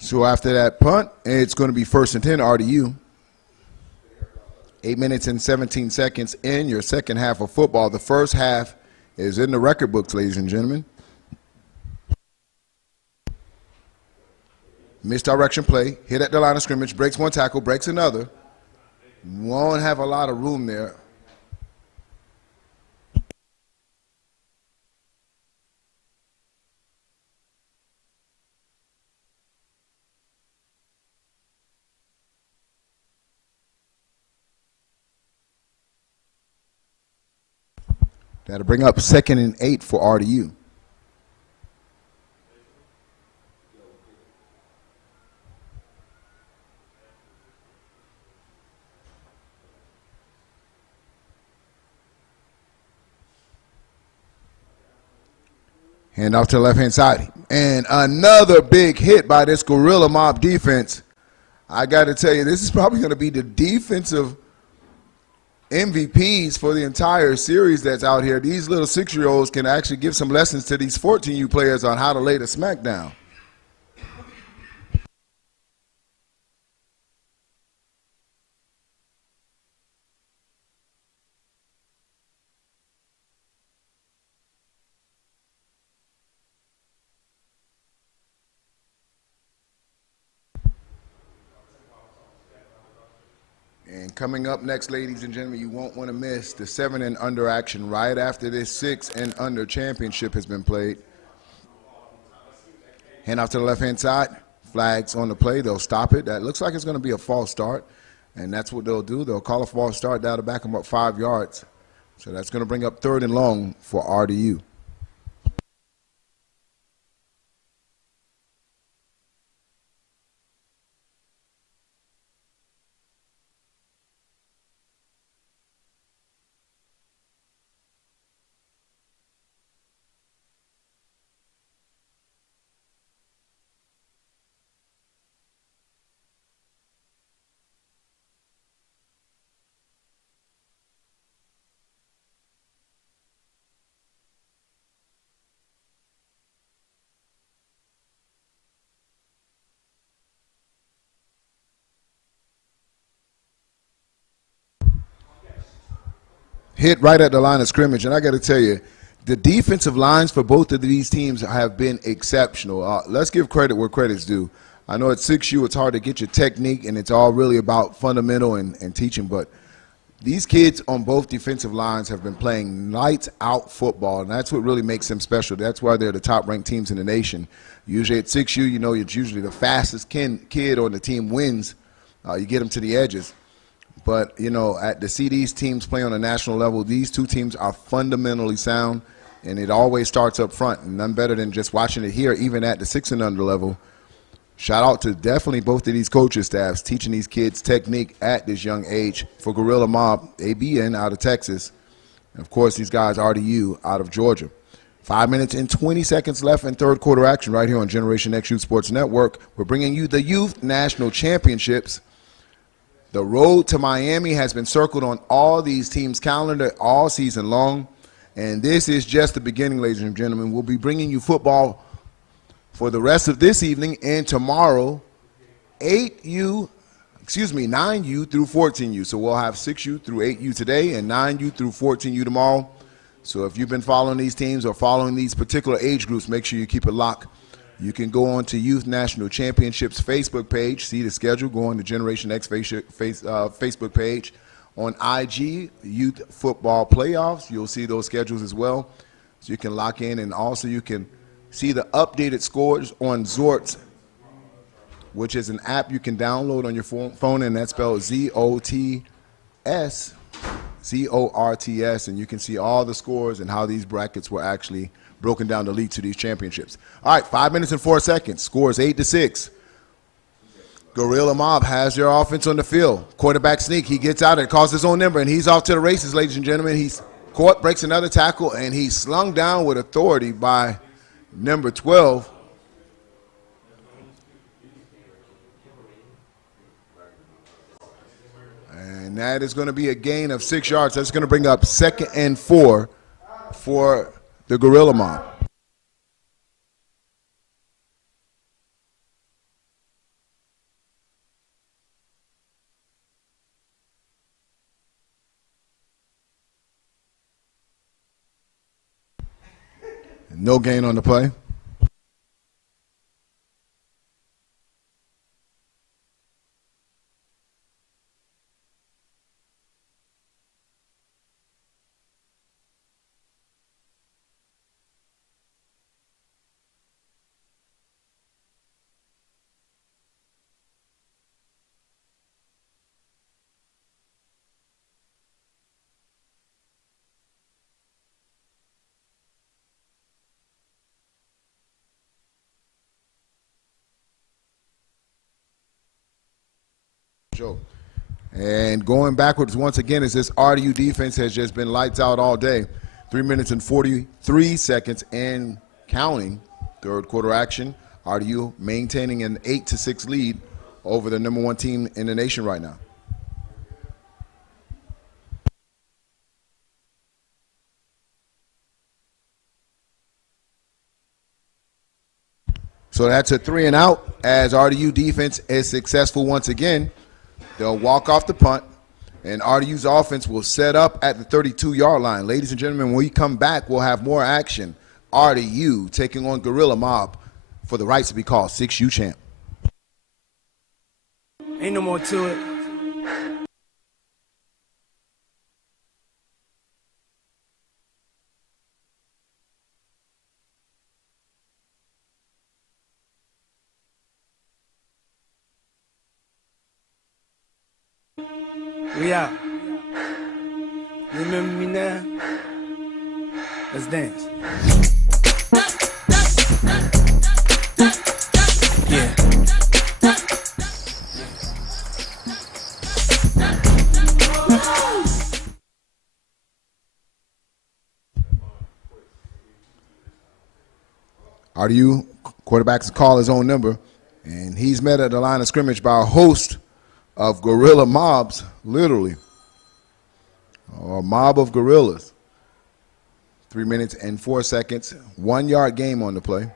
So after that punt, it's going to be 1st and 10, RDU. 8 minutes and 17 seconds in your second half of football. The first half is in the record books, ladies and gentlemen. Misdirection play, hit at the line of scrimmage, breaks one tackle, breaks another. Won't have a lot of room there. That'll bring up 2nd and 8 for RDU. Hand off to the left-hand side. And another big hit by this Gorilla Mob defense. I got to tell you, this is probably going to be the defensive MVPs for the entire series that's out here. These little 6-year-olds can actually give some lessons to these 14U players on how to lay the smackdown. Coming up next, ladies and gentlemen, you won't want to miss the 7 and under action right after this 6 and under championship has been played. Hand off to the left-hand side. Flags on the play. They'll stop it. That looks like it's going to be a false start, and that's what they'll do. They'll call a false start down to back them up 5 yards. So that's going to bring up 3rd and long for RDU. Hit right at the line of scrimmage, and I got to tell you, the defensive lines for both of these teams have been exceptional. Let's give credit where credit's due. I know at 6U it's hard to get your technique, and it's all really about fundamental and teaching, but these kids on both defensive lines have been playing lights-out football, and that's what really makes them special. That's why they're the top-ranked teams in the nation. Usually at 6U, you know, it's usually the fastest kid on the team wins. You get them to the edges. But, you know, to see these teams play on a national level, these two teams are fundamentally sound, and it always starts up front. And none better than just watching it here, even at the 6 and under level. Shout out to definitely both of these coaching staffs teaching these kids technique at this young age. For Gorilla Mob, ABN out of Texas. And, of course, these guys RDU out of Georgia. 5 minutes and 20 seconds left in third quarter action right here on Generation X Youth Sports Network. We're bringing you the Youth National Championships. The road to Miami has been circled on all these teams' calendar all season long, and this is just the beginning, ladies and gentlemen. We'll be bringing you football for the rest of this evening and tomorrow, 9U through 14U. So we'll have 6U through 8U today and 9U through 14U tomorrow. So if you've been following these teams or following these particular age groups, make sure you keep it locked. You can go on to Youth National Championships Facebook page, see the schedule, go on to Generation X Facebook page. On IG, Youth Football Playoffs, you'll see those schedules as well. So you can lock in, and also you can see the updated scores on Zorts, which is an app you can download on your phone, and that's spelled ZORTS, and you can see all the scores and how these brackets were actually broken down to lead to these championships. All right, 5 minutes and 4 seconds. Scores 8-6. Gorilla Mob has their offense on the field. Quarterback sneak. He gets out and calls his own number, and he's off to the races, ladies and gentlemen. He's caught, breaks another tackle, and he's slung down with authority by number 12. And that is going to be a gain of 6 yards. That's going to bring up 2nd and 4 for the Gorilla Mob. No gain on the play. And going backwards once again, as this RDU defense has just been lights out all day. 3 minutes and 43 seconds and counting. Third quarter action. RDU maintaining an 8-6 lead over the number 1 team in the nation right now. So that's a 3 and out as RDU defense is successful once again. They'll walk off the punt, and RDU's offense will set up at the 32-yard line. Ladies and gentlemen, when we come back, we'll have more action. RDU taking on Gorilla Mob for the rights to be called 6U champ. Ain't no more to it. We out. You remember me now? Let's dance. Yeah. RDU quarterback's call his own number, and he's met at the line of scrimmage by a host of gorilla mobs, literally, or a mob of gorillas. 3 minutes and 4 seconds, 1 yard game on the play.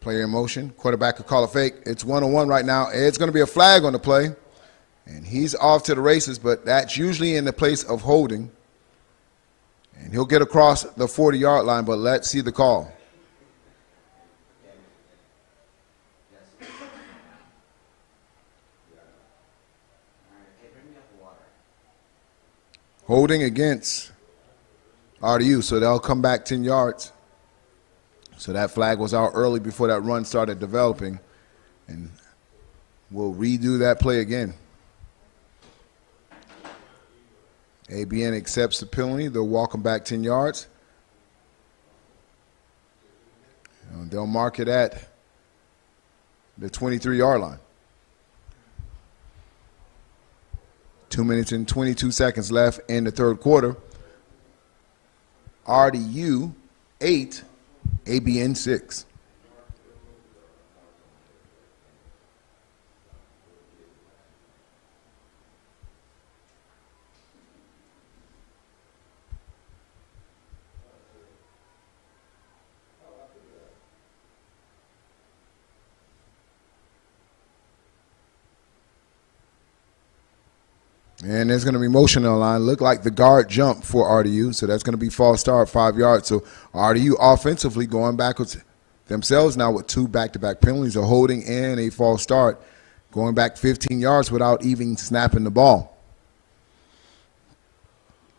Player in motion, quarterback could call a fake. It's 1-on-1 right now. It's going to be a flag on the play, and he's off to the races, but that's usually in the place of holding. And he'll get across the 40-yard line, but let's see the call. Holding against RDU, so they'll come back 10 yards. So that flag was out early before that run started developing, and we'll redo that play again. ABN accepts the penalty. They'll walk him back 10 yards. They'll mark it at the 23-yard line. 2 minutes and 22 seconds left in the third quarter. RDU 8, ABN 6. And there's going to be motion on the line. Look like the guard jump for RDU, so that's going to be false start, 5 yards. So RDU offensively going backwards themselves now with 2 back-to-back penalties, a holding and a false start, going back 15 yards without even snapping the ball.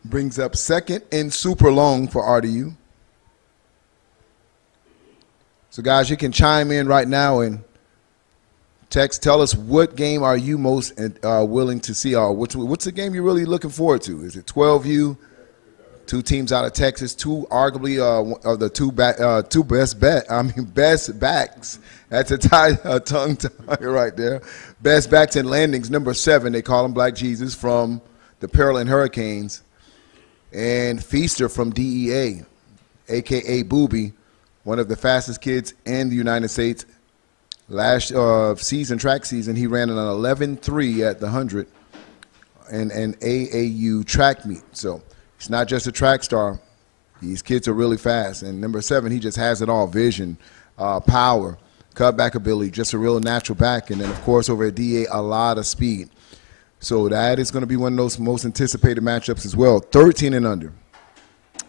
Brings up second and super long for RDU. So, guys, you can chime in right now and text, tell us what game are you most willing to see, or what's the game you're really looking forward to? Is it 12U, 2 teams out of Texas, arguably of the two best backs. That's a tongue tie right there. Best backs and landings, number 7, they call him Black Jesus from the Pearland Hurricanes, and Feaster from DEA, a.k.a. Booby, one of the fastest kids in the United States. Last track season, he ran an 11.3 at the 100 and an AAU track meet. So he's not just a track star. These kids are really fast. And number 7, he just has it all: vision, power, cutback ability, just a real natural back. And then, of course, over at DA, a lot of speed. So that is going to be one of those most anticipated matchups as well. 13 and under.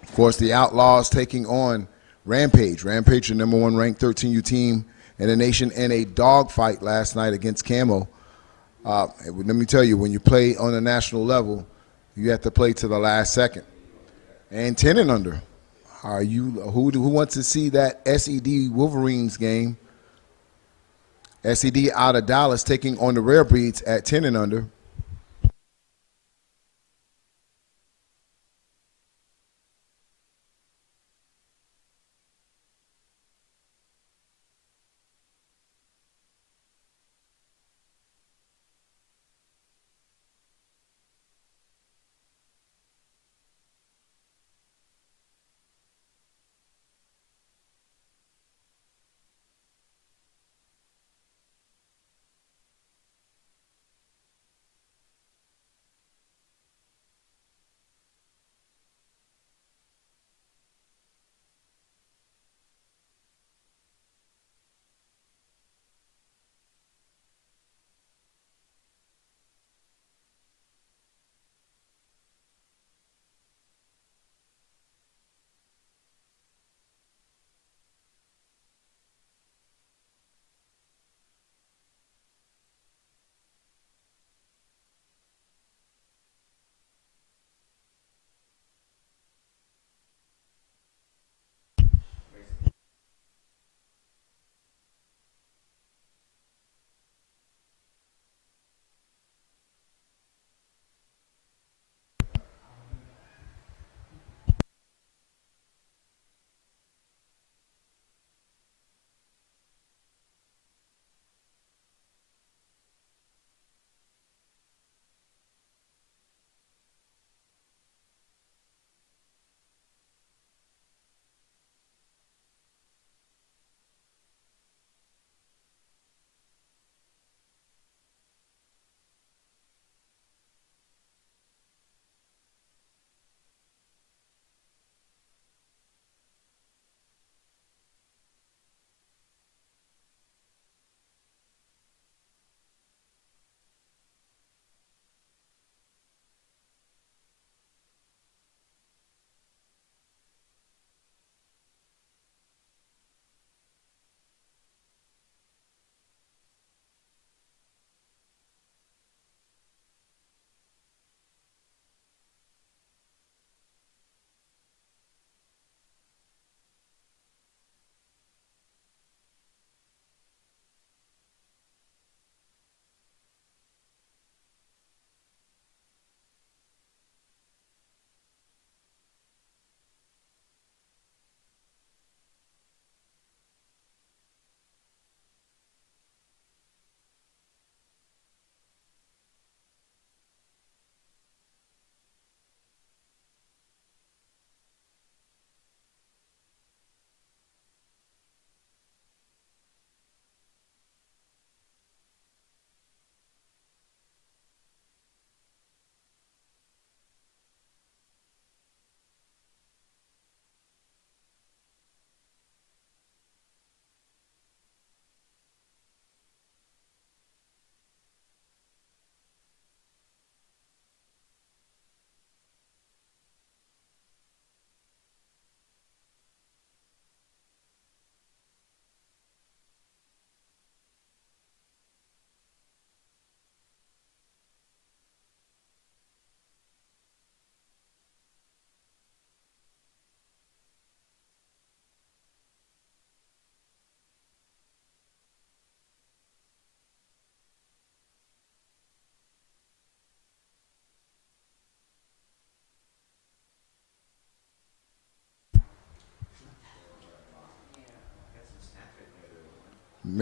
Of course, the Outlaws taking on Rampage. Rampage, the number 1 ranked 13U team in the nation, in a dogfight last night against Camo. Let me tell you, when you play on a national level, you have to play to the last second. And 10 and under. Who wants to see that SED Wolverines game? SED out of Dallas taking on the Rare Breeds at 10 and under.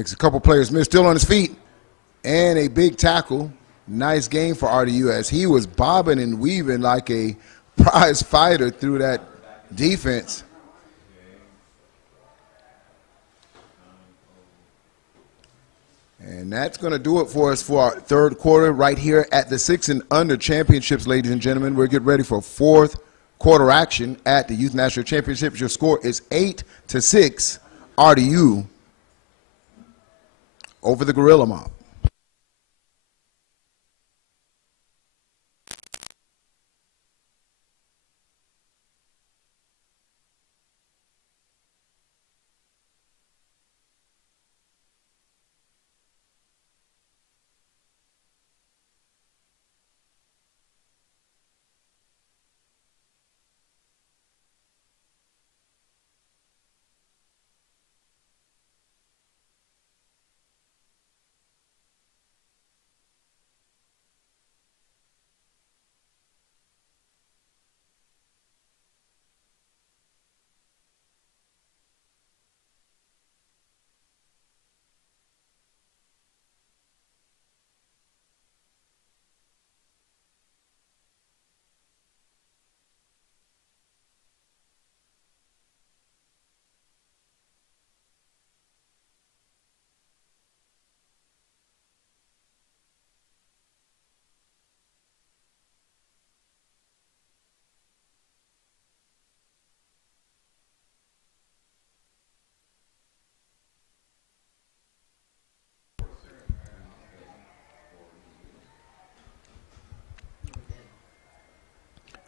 Makes a couple players miss, still on his feet. And a big tackle. Nice game for RDU as he was bobbing and weaving like a prize fighter through that defense. And that's going to do it for us for our third quarter right here at the 6 and Under Championships, ladies and gentlemen. We're getting ready for fourth quarter action at the Youth National Championships. Your score is 8-6, RDU over the Gorilla Mob.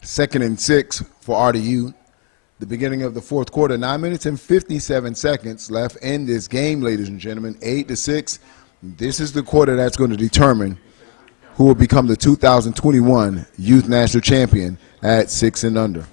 Second and 6 for RDU. The beginning of the fourth quarter, 9 minutes and 57 seconds left in this game, ladies and gentlemen. 8-6. This is the quarter that's going to determine who will become the 2021 Youth National Champion at 6 and Under.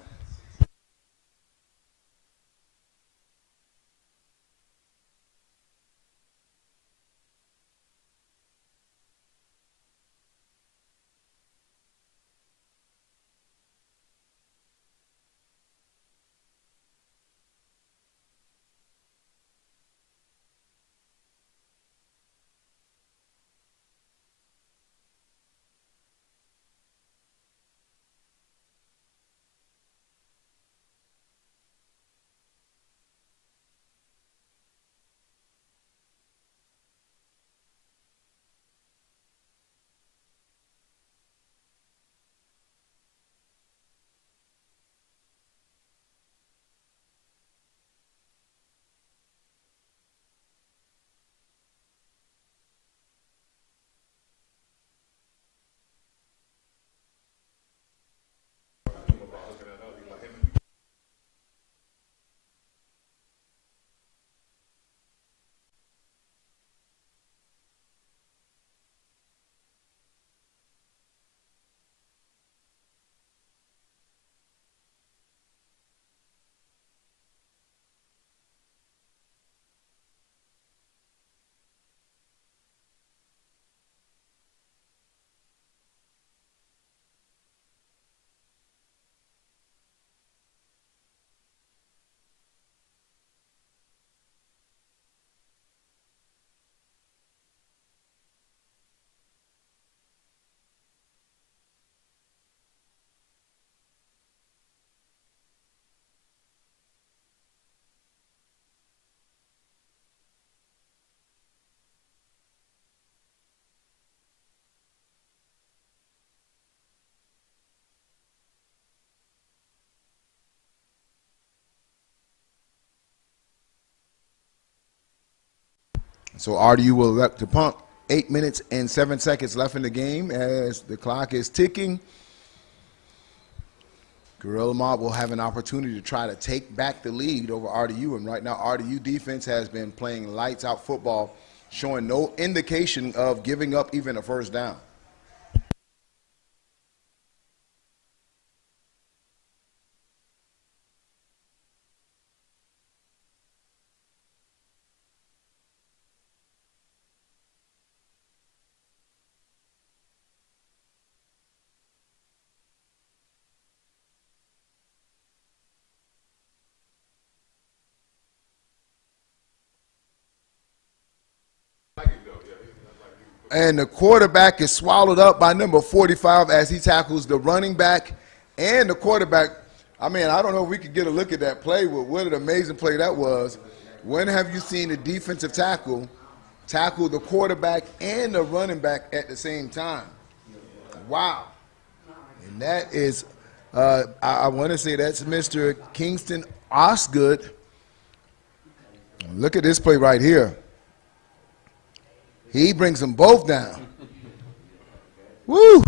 So RDU will elect to punt. 8 minutes and 7 seconds left in the game as the clock is ticking. Gorilla Mob will have an opportunity to try to take back the lead over RDU. And right now, RDU defense has been playing lights out football, showing no indication of giving up even a first down. And the quarterback is swallowed up by number 45 as he tackles the running back and the quarterback. I mean, I don't know if we could get a look at that play, but what an amazing play that was. When have you seen a defensive tackle the quarterback and the running back at the same time? Wow. And that is, I want to say that's Mr. Kingston Osgood. Look at this play right here. He brings them both down. Woo!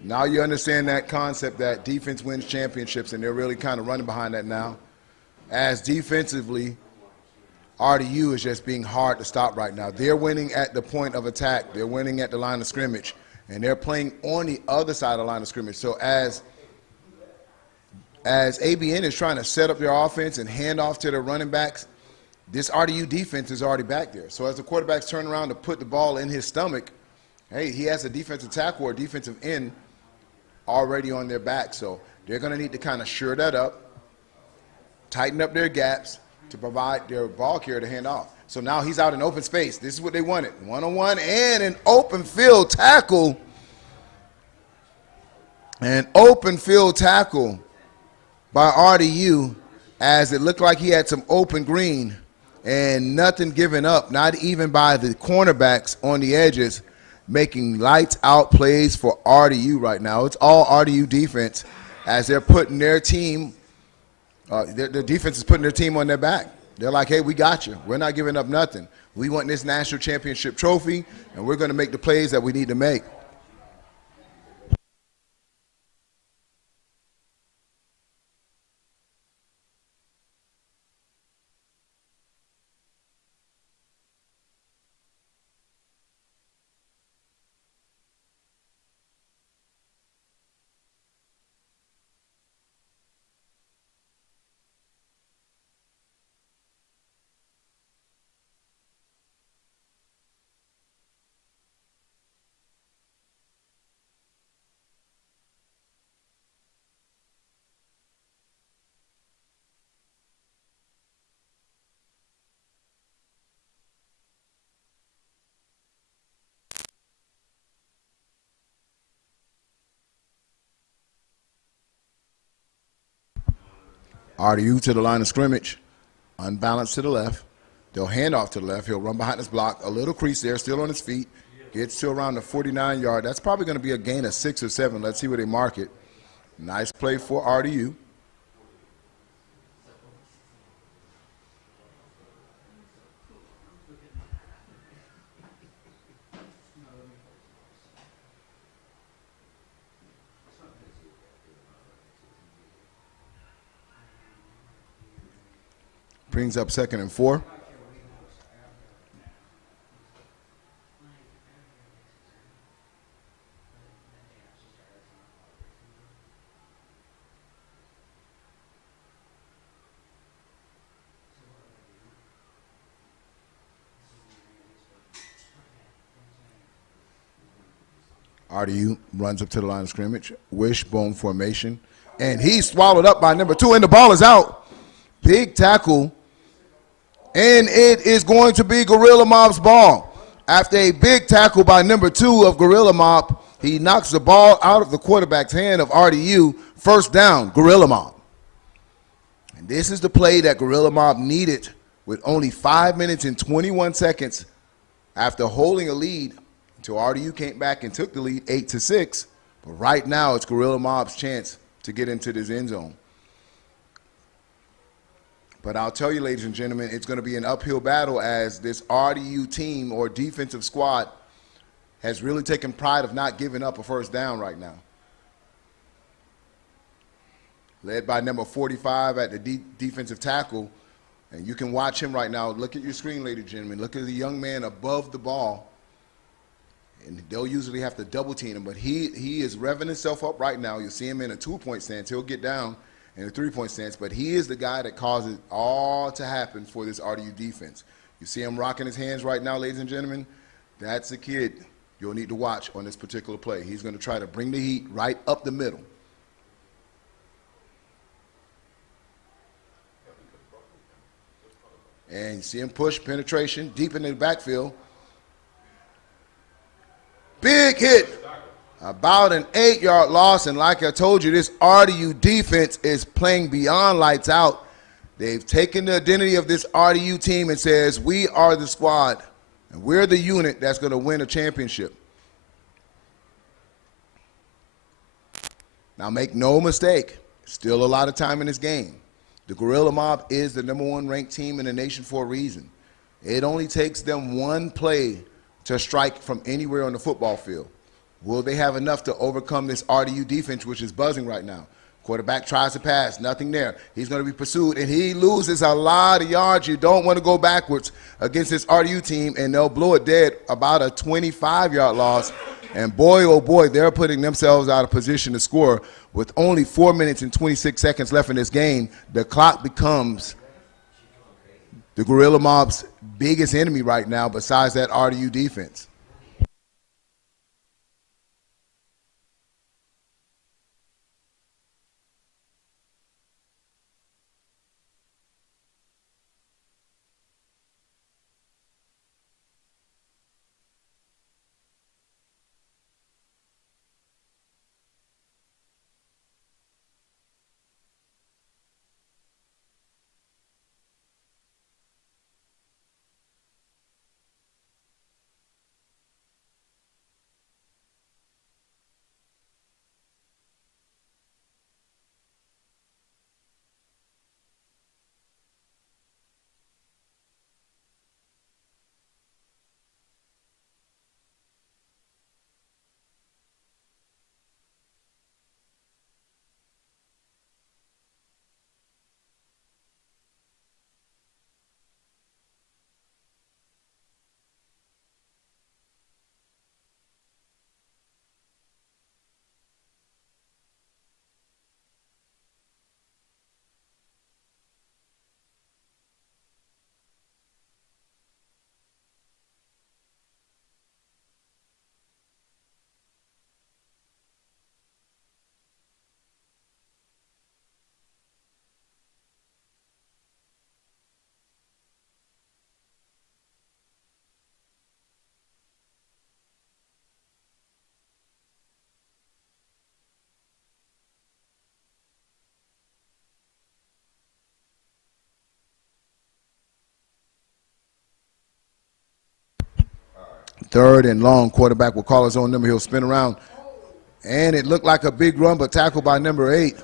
Now you understand that concept that defense wins championships, and they're really kind of running behind that now. As defensively, RDU is just being hard to stop right now. They're winning at the point of attack. They're winning at the line of scrimmage, and they're playing on the other side of the line of scrimmage. So as ABN is trying to set up their offense and hand off to their running backs, this RDU defense is already back there. So as the quarterback's turn around to put the ball in his stomach, hey, he has a defensive tackle or a defensive end already on their back. So they're going to need to kind of shore that up, tighten up their gaps to provide their ball carrier to hand off. So now he's out in open space. This is what they wanted. One-on-one and an open field tackle. An open field tackle by RDU as it looked like he had some open green and nothing given up, not even by the cornerbacks on the edges, making lights out plays for RDU right now. It's all RDU defense as they're putting their team, their defense is putting their team on their back. They're like, hey, we got you. We're not giving up nothing. We want this national championship trophy, and we're going to make the plays that we need to make. RDU to the line of scrimmage, unbalanced to the left. They'll hand off to the left. He'll run behind his block. A little crease there, still on his feet. Gets to around the 49-yard. That's probably going to be a gain of 6 or 7. Let's see where they mark it. Nice play for RDU. Brings up 2nd and 4. RDU runs up to the line of scrimmage, wishbone formation, and he's swallowed up by number 2, and the ball is out. Big tackle. And it is going to be Gorilla Mob's ball. After a big tackle by number 2 of Gorilla Mob, he knocks the ball out of the quarterback's hand of RDU. First down, Gorilla Mob. And this is the play that Gorilla Mob needed with only 5 minutes and 21 seconds after holding a lead until RDU came back and took the lead 8-6. But right now, it's Gorilla Mob's chance to get into this end zone. But I'll tell you, ladies and gentlemen, it's going to be an uphill battle as this RDU team or defensive squad has really taken pride of not giving up a first down right now. Led by number 45 at the defensive tackle. And you can watch him right now. Look at your screen, ladies and gentlemen. Look at the young man above the ball. And they'll usually have to double team him. But he is revving himself up right now. You'll see him in a 2-point stance. He'll get down in a 3-point stance, but he is the guy that causes all to happen for this RDU defense. You see him rocking his hands right now, ladies and gentlemen? That's a kid you'll need to watch on this particular play. He's going to try to bring the heat right up the middle. And you see him push penetration deep in the backfield. Big hit. About an 8-yard loss, and like I told you, this RDU defense is playing beyond lights out. They've taken the identity of this RDU team and says, we are the squad, and we're the unit that's going to win a championship. Now make no mistake, still a lot of time in this game. The Gorilla Mob is the #1 ranked team in the nation for a reason. It only takes them one play to strike from anywhere on the football field. Will they have enough to overcome this RDU defense, which is buzzing right now? Quarterback tries to pass, nothing there. He's going to be pursued, and he loses a lot of yards. You don't want to go backwards against this RDU team, and they'll blow it dead, about a 25-yard loss. And boy, oh boy, they're putting themselves out of position to score. With only 4 minutes and 26 seconds left in this game, the clock becomes the Gorilla Mob's biggest enemy right now besides that RDU defense. Third and long, quarterback will call his own number. He'll spin around. And it looked like a big run, but tackled by number 8.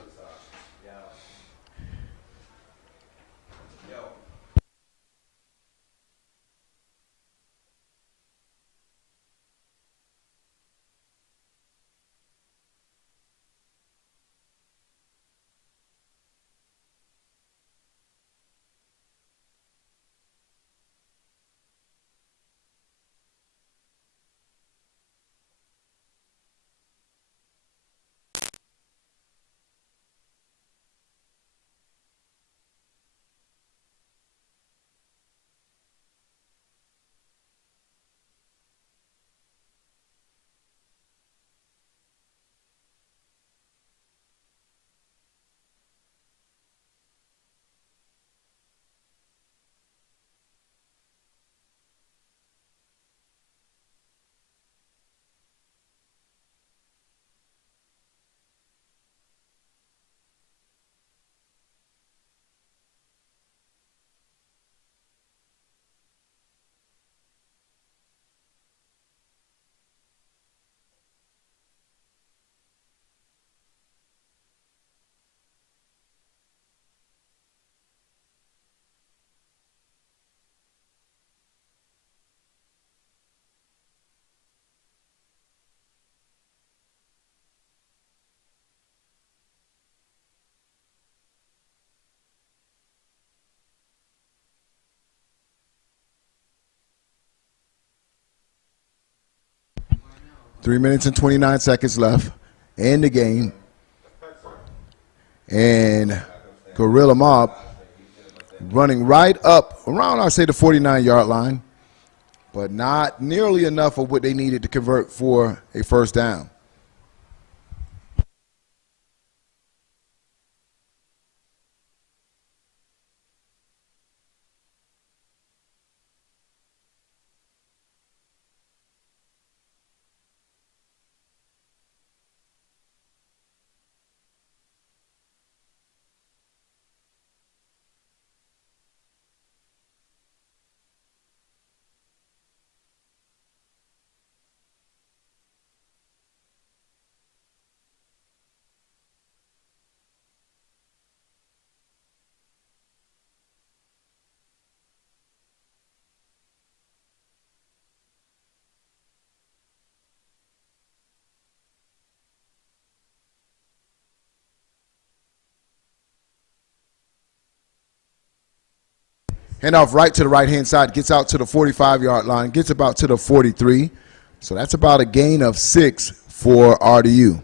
Three minutes and 29 seconds left in the game. And Gorilla Mob running right up around, I'd say, the 49-yard line, but not nearly enough of what they needed to convert for a first down. Handoff right to the right-hand side, gets out to the 45-yard line, gets about to the 43. So that's about a gain of 6 for RDU.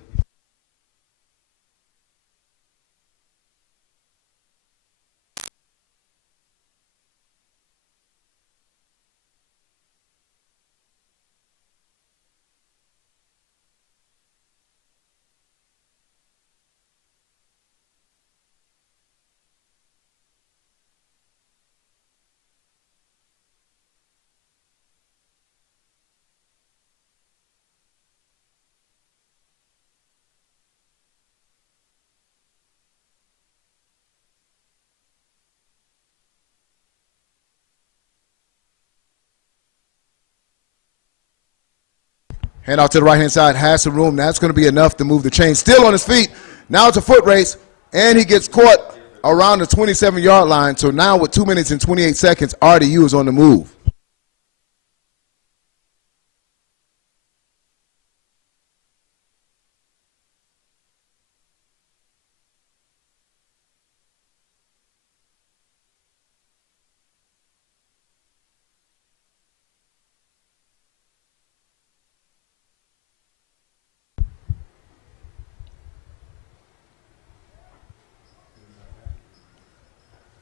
Hand out to the right-hand side, has some room. That's going to be enough to move the chain. Still on his feet. Now it's a foot race, and he gets caught around the 27-yard line. So now with 2 minutes and 28 seconds, RDU is on the move.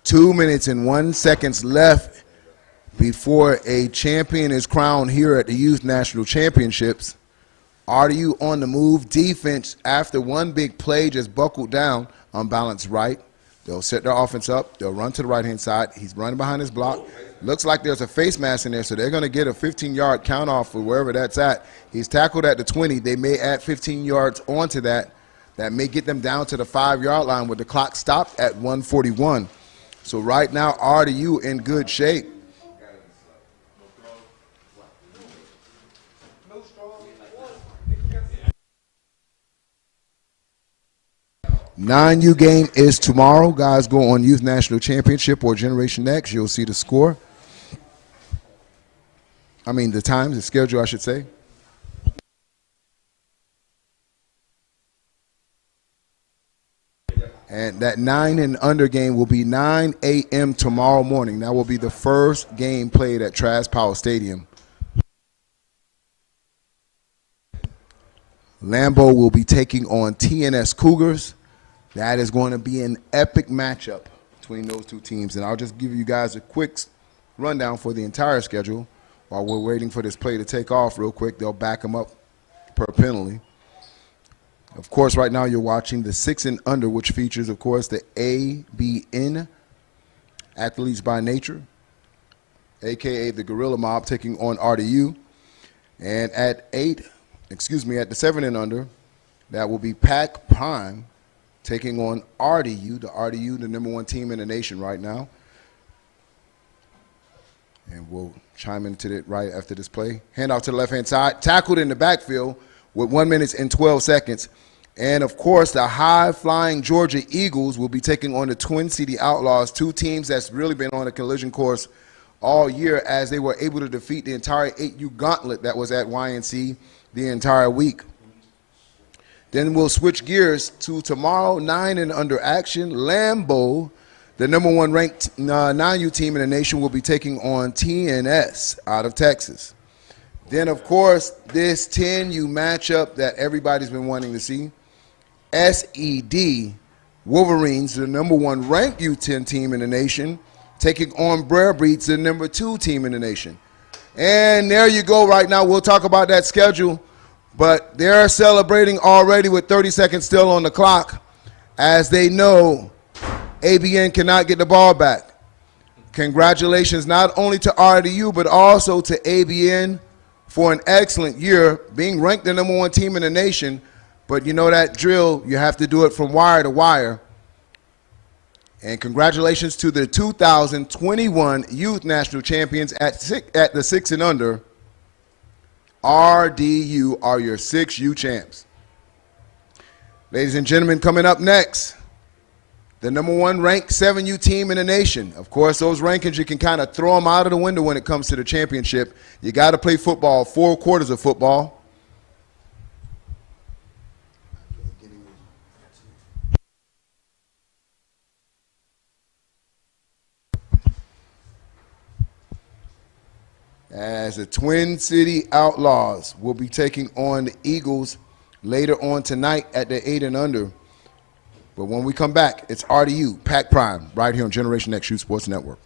Two minutes and 1 second left before a champion is crowned here at the Youth National Championships. RDU on the move. Defense, after one big play, just buckled down, unbalanced right. They'll set their offense up. They'll run to the right-hand side. He's running behind his block. Looks like there's a face mask in there, so they're going to get a 15-yard count off for wherever that's at. He's tackled at the 20. They may add 15 yards onto that. That may get them down to the 5-yard line with the clock stopped at 1:41. So right now, RDU in good shape. (9U) game is tomorrow. Guys, go on Youth National Championship or Generation X. You'll see the score. I mean, the times, the schedule, I should say. And that 9 and under game will be 9 a.m. tomorrow morning. That will be the first game played at Trask Powell Stadium. Lambeau will be taking on TNS Cougars. That is going to be an epic matchup between those two teams. And I'll just give you guys a quick rundown for the entire schedule while we're waiting for this play to take off real quick. They'll back them up per penalty. Of course, right now you're watching the 6 and under, which features, of course, the ABN, Athletes by Nature, a.k.a. the Gorilla Mob, taking on RDU. And at the 7 and under, that will be Pac Prime taking on RDU, the number 1 team in the nation right now. And we'll chime into it right after this play. Hand out to the left-hand side, tackled in the backfield with 1 minute and 12 seconds. And, of course, the high-flying Georgia Eagles will be taking on the Twin City Outlaws, two teams that's really been on a collision course all year as they were able to defeat the entire 8U gauntlet that was at YNC the entire week. Then we'll switch gears to tomorrow, 9 and under action. Lambeau, the number 1 ranked 9U team in the nation, will be taking on TNS out of Texas. Then, of course, this 10U matchup that everybody's been wanting to see. SED Wolverines, the number 1 ranked U10 team in the nation, taking on Brer Breeds, the number 2 team in the nation. And there you go right now. We'll talk about that schedule, but they're celebrating already with 30 seconds still on the clock as they know ABN cannot get the ball back. Congratulations not only to RDU but also to ABN for an excellent year, being ranked the number 1 team in the nation. But you know that drill, you have to do it from wire to wire. And congratulations to the 2021 Youth National Champions at the 6 and under. RDU are your 6U champs. Ladies and gentlemen, coming up next, the number 1 ranked 7U team in the nation. Of course, those rankings, you can kind of throw them out of the window when it comes to the championship. You got to play football, 4 quarters of football. as the Twin City Outlaws will be taking on the Eagles later on tonight at the 8 and under. But when we come back, it's RDU, Pac Prime, right here on Generation X Shoot Sports Network.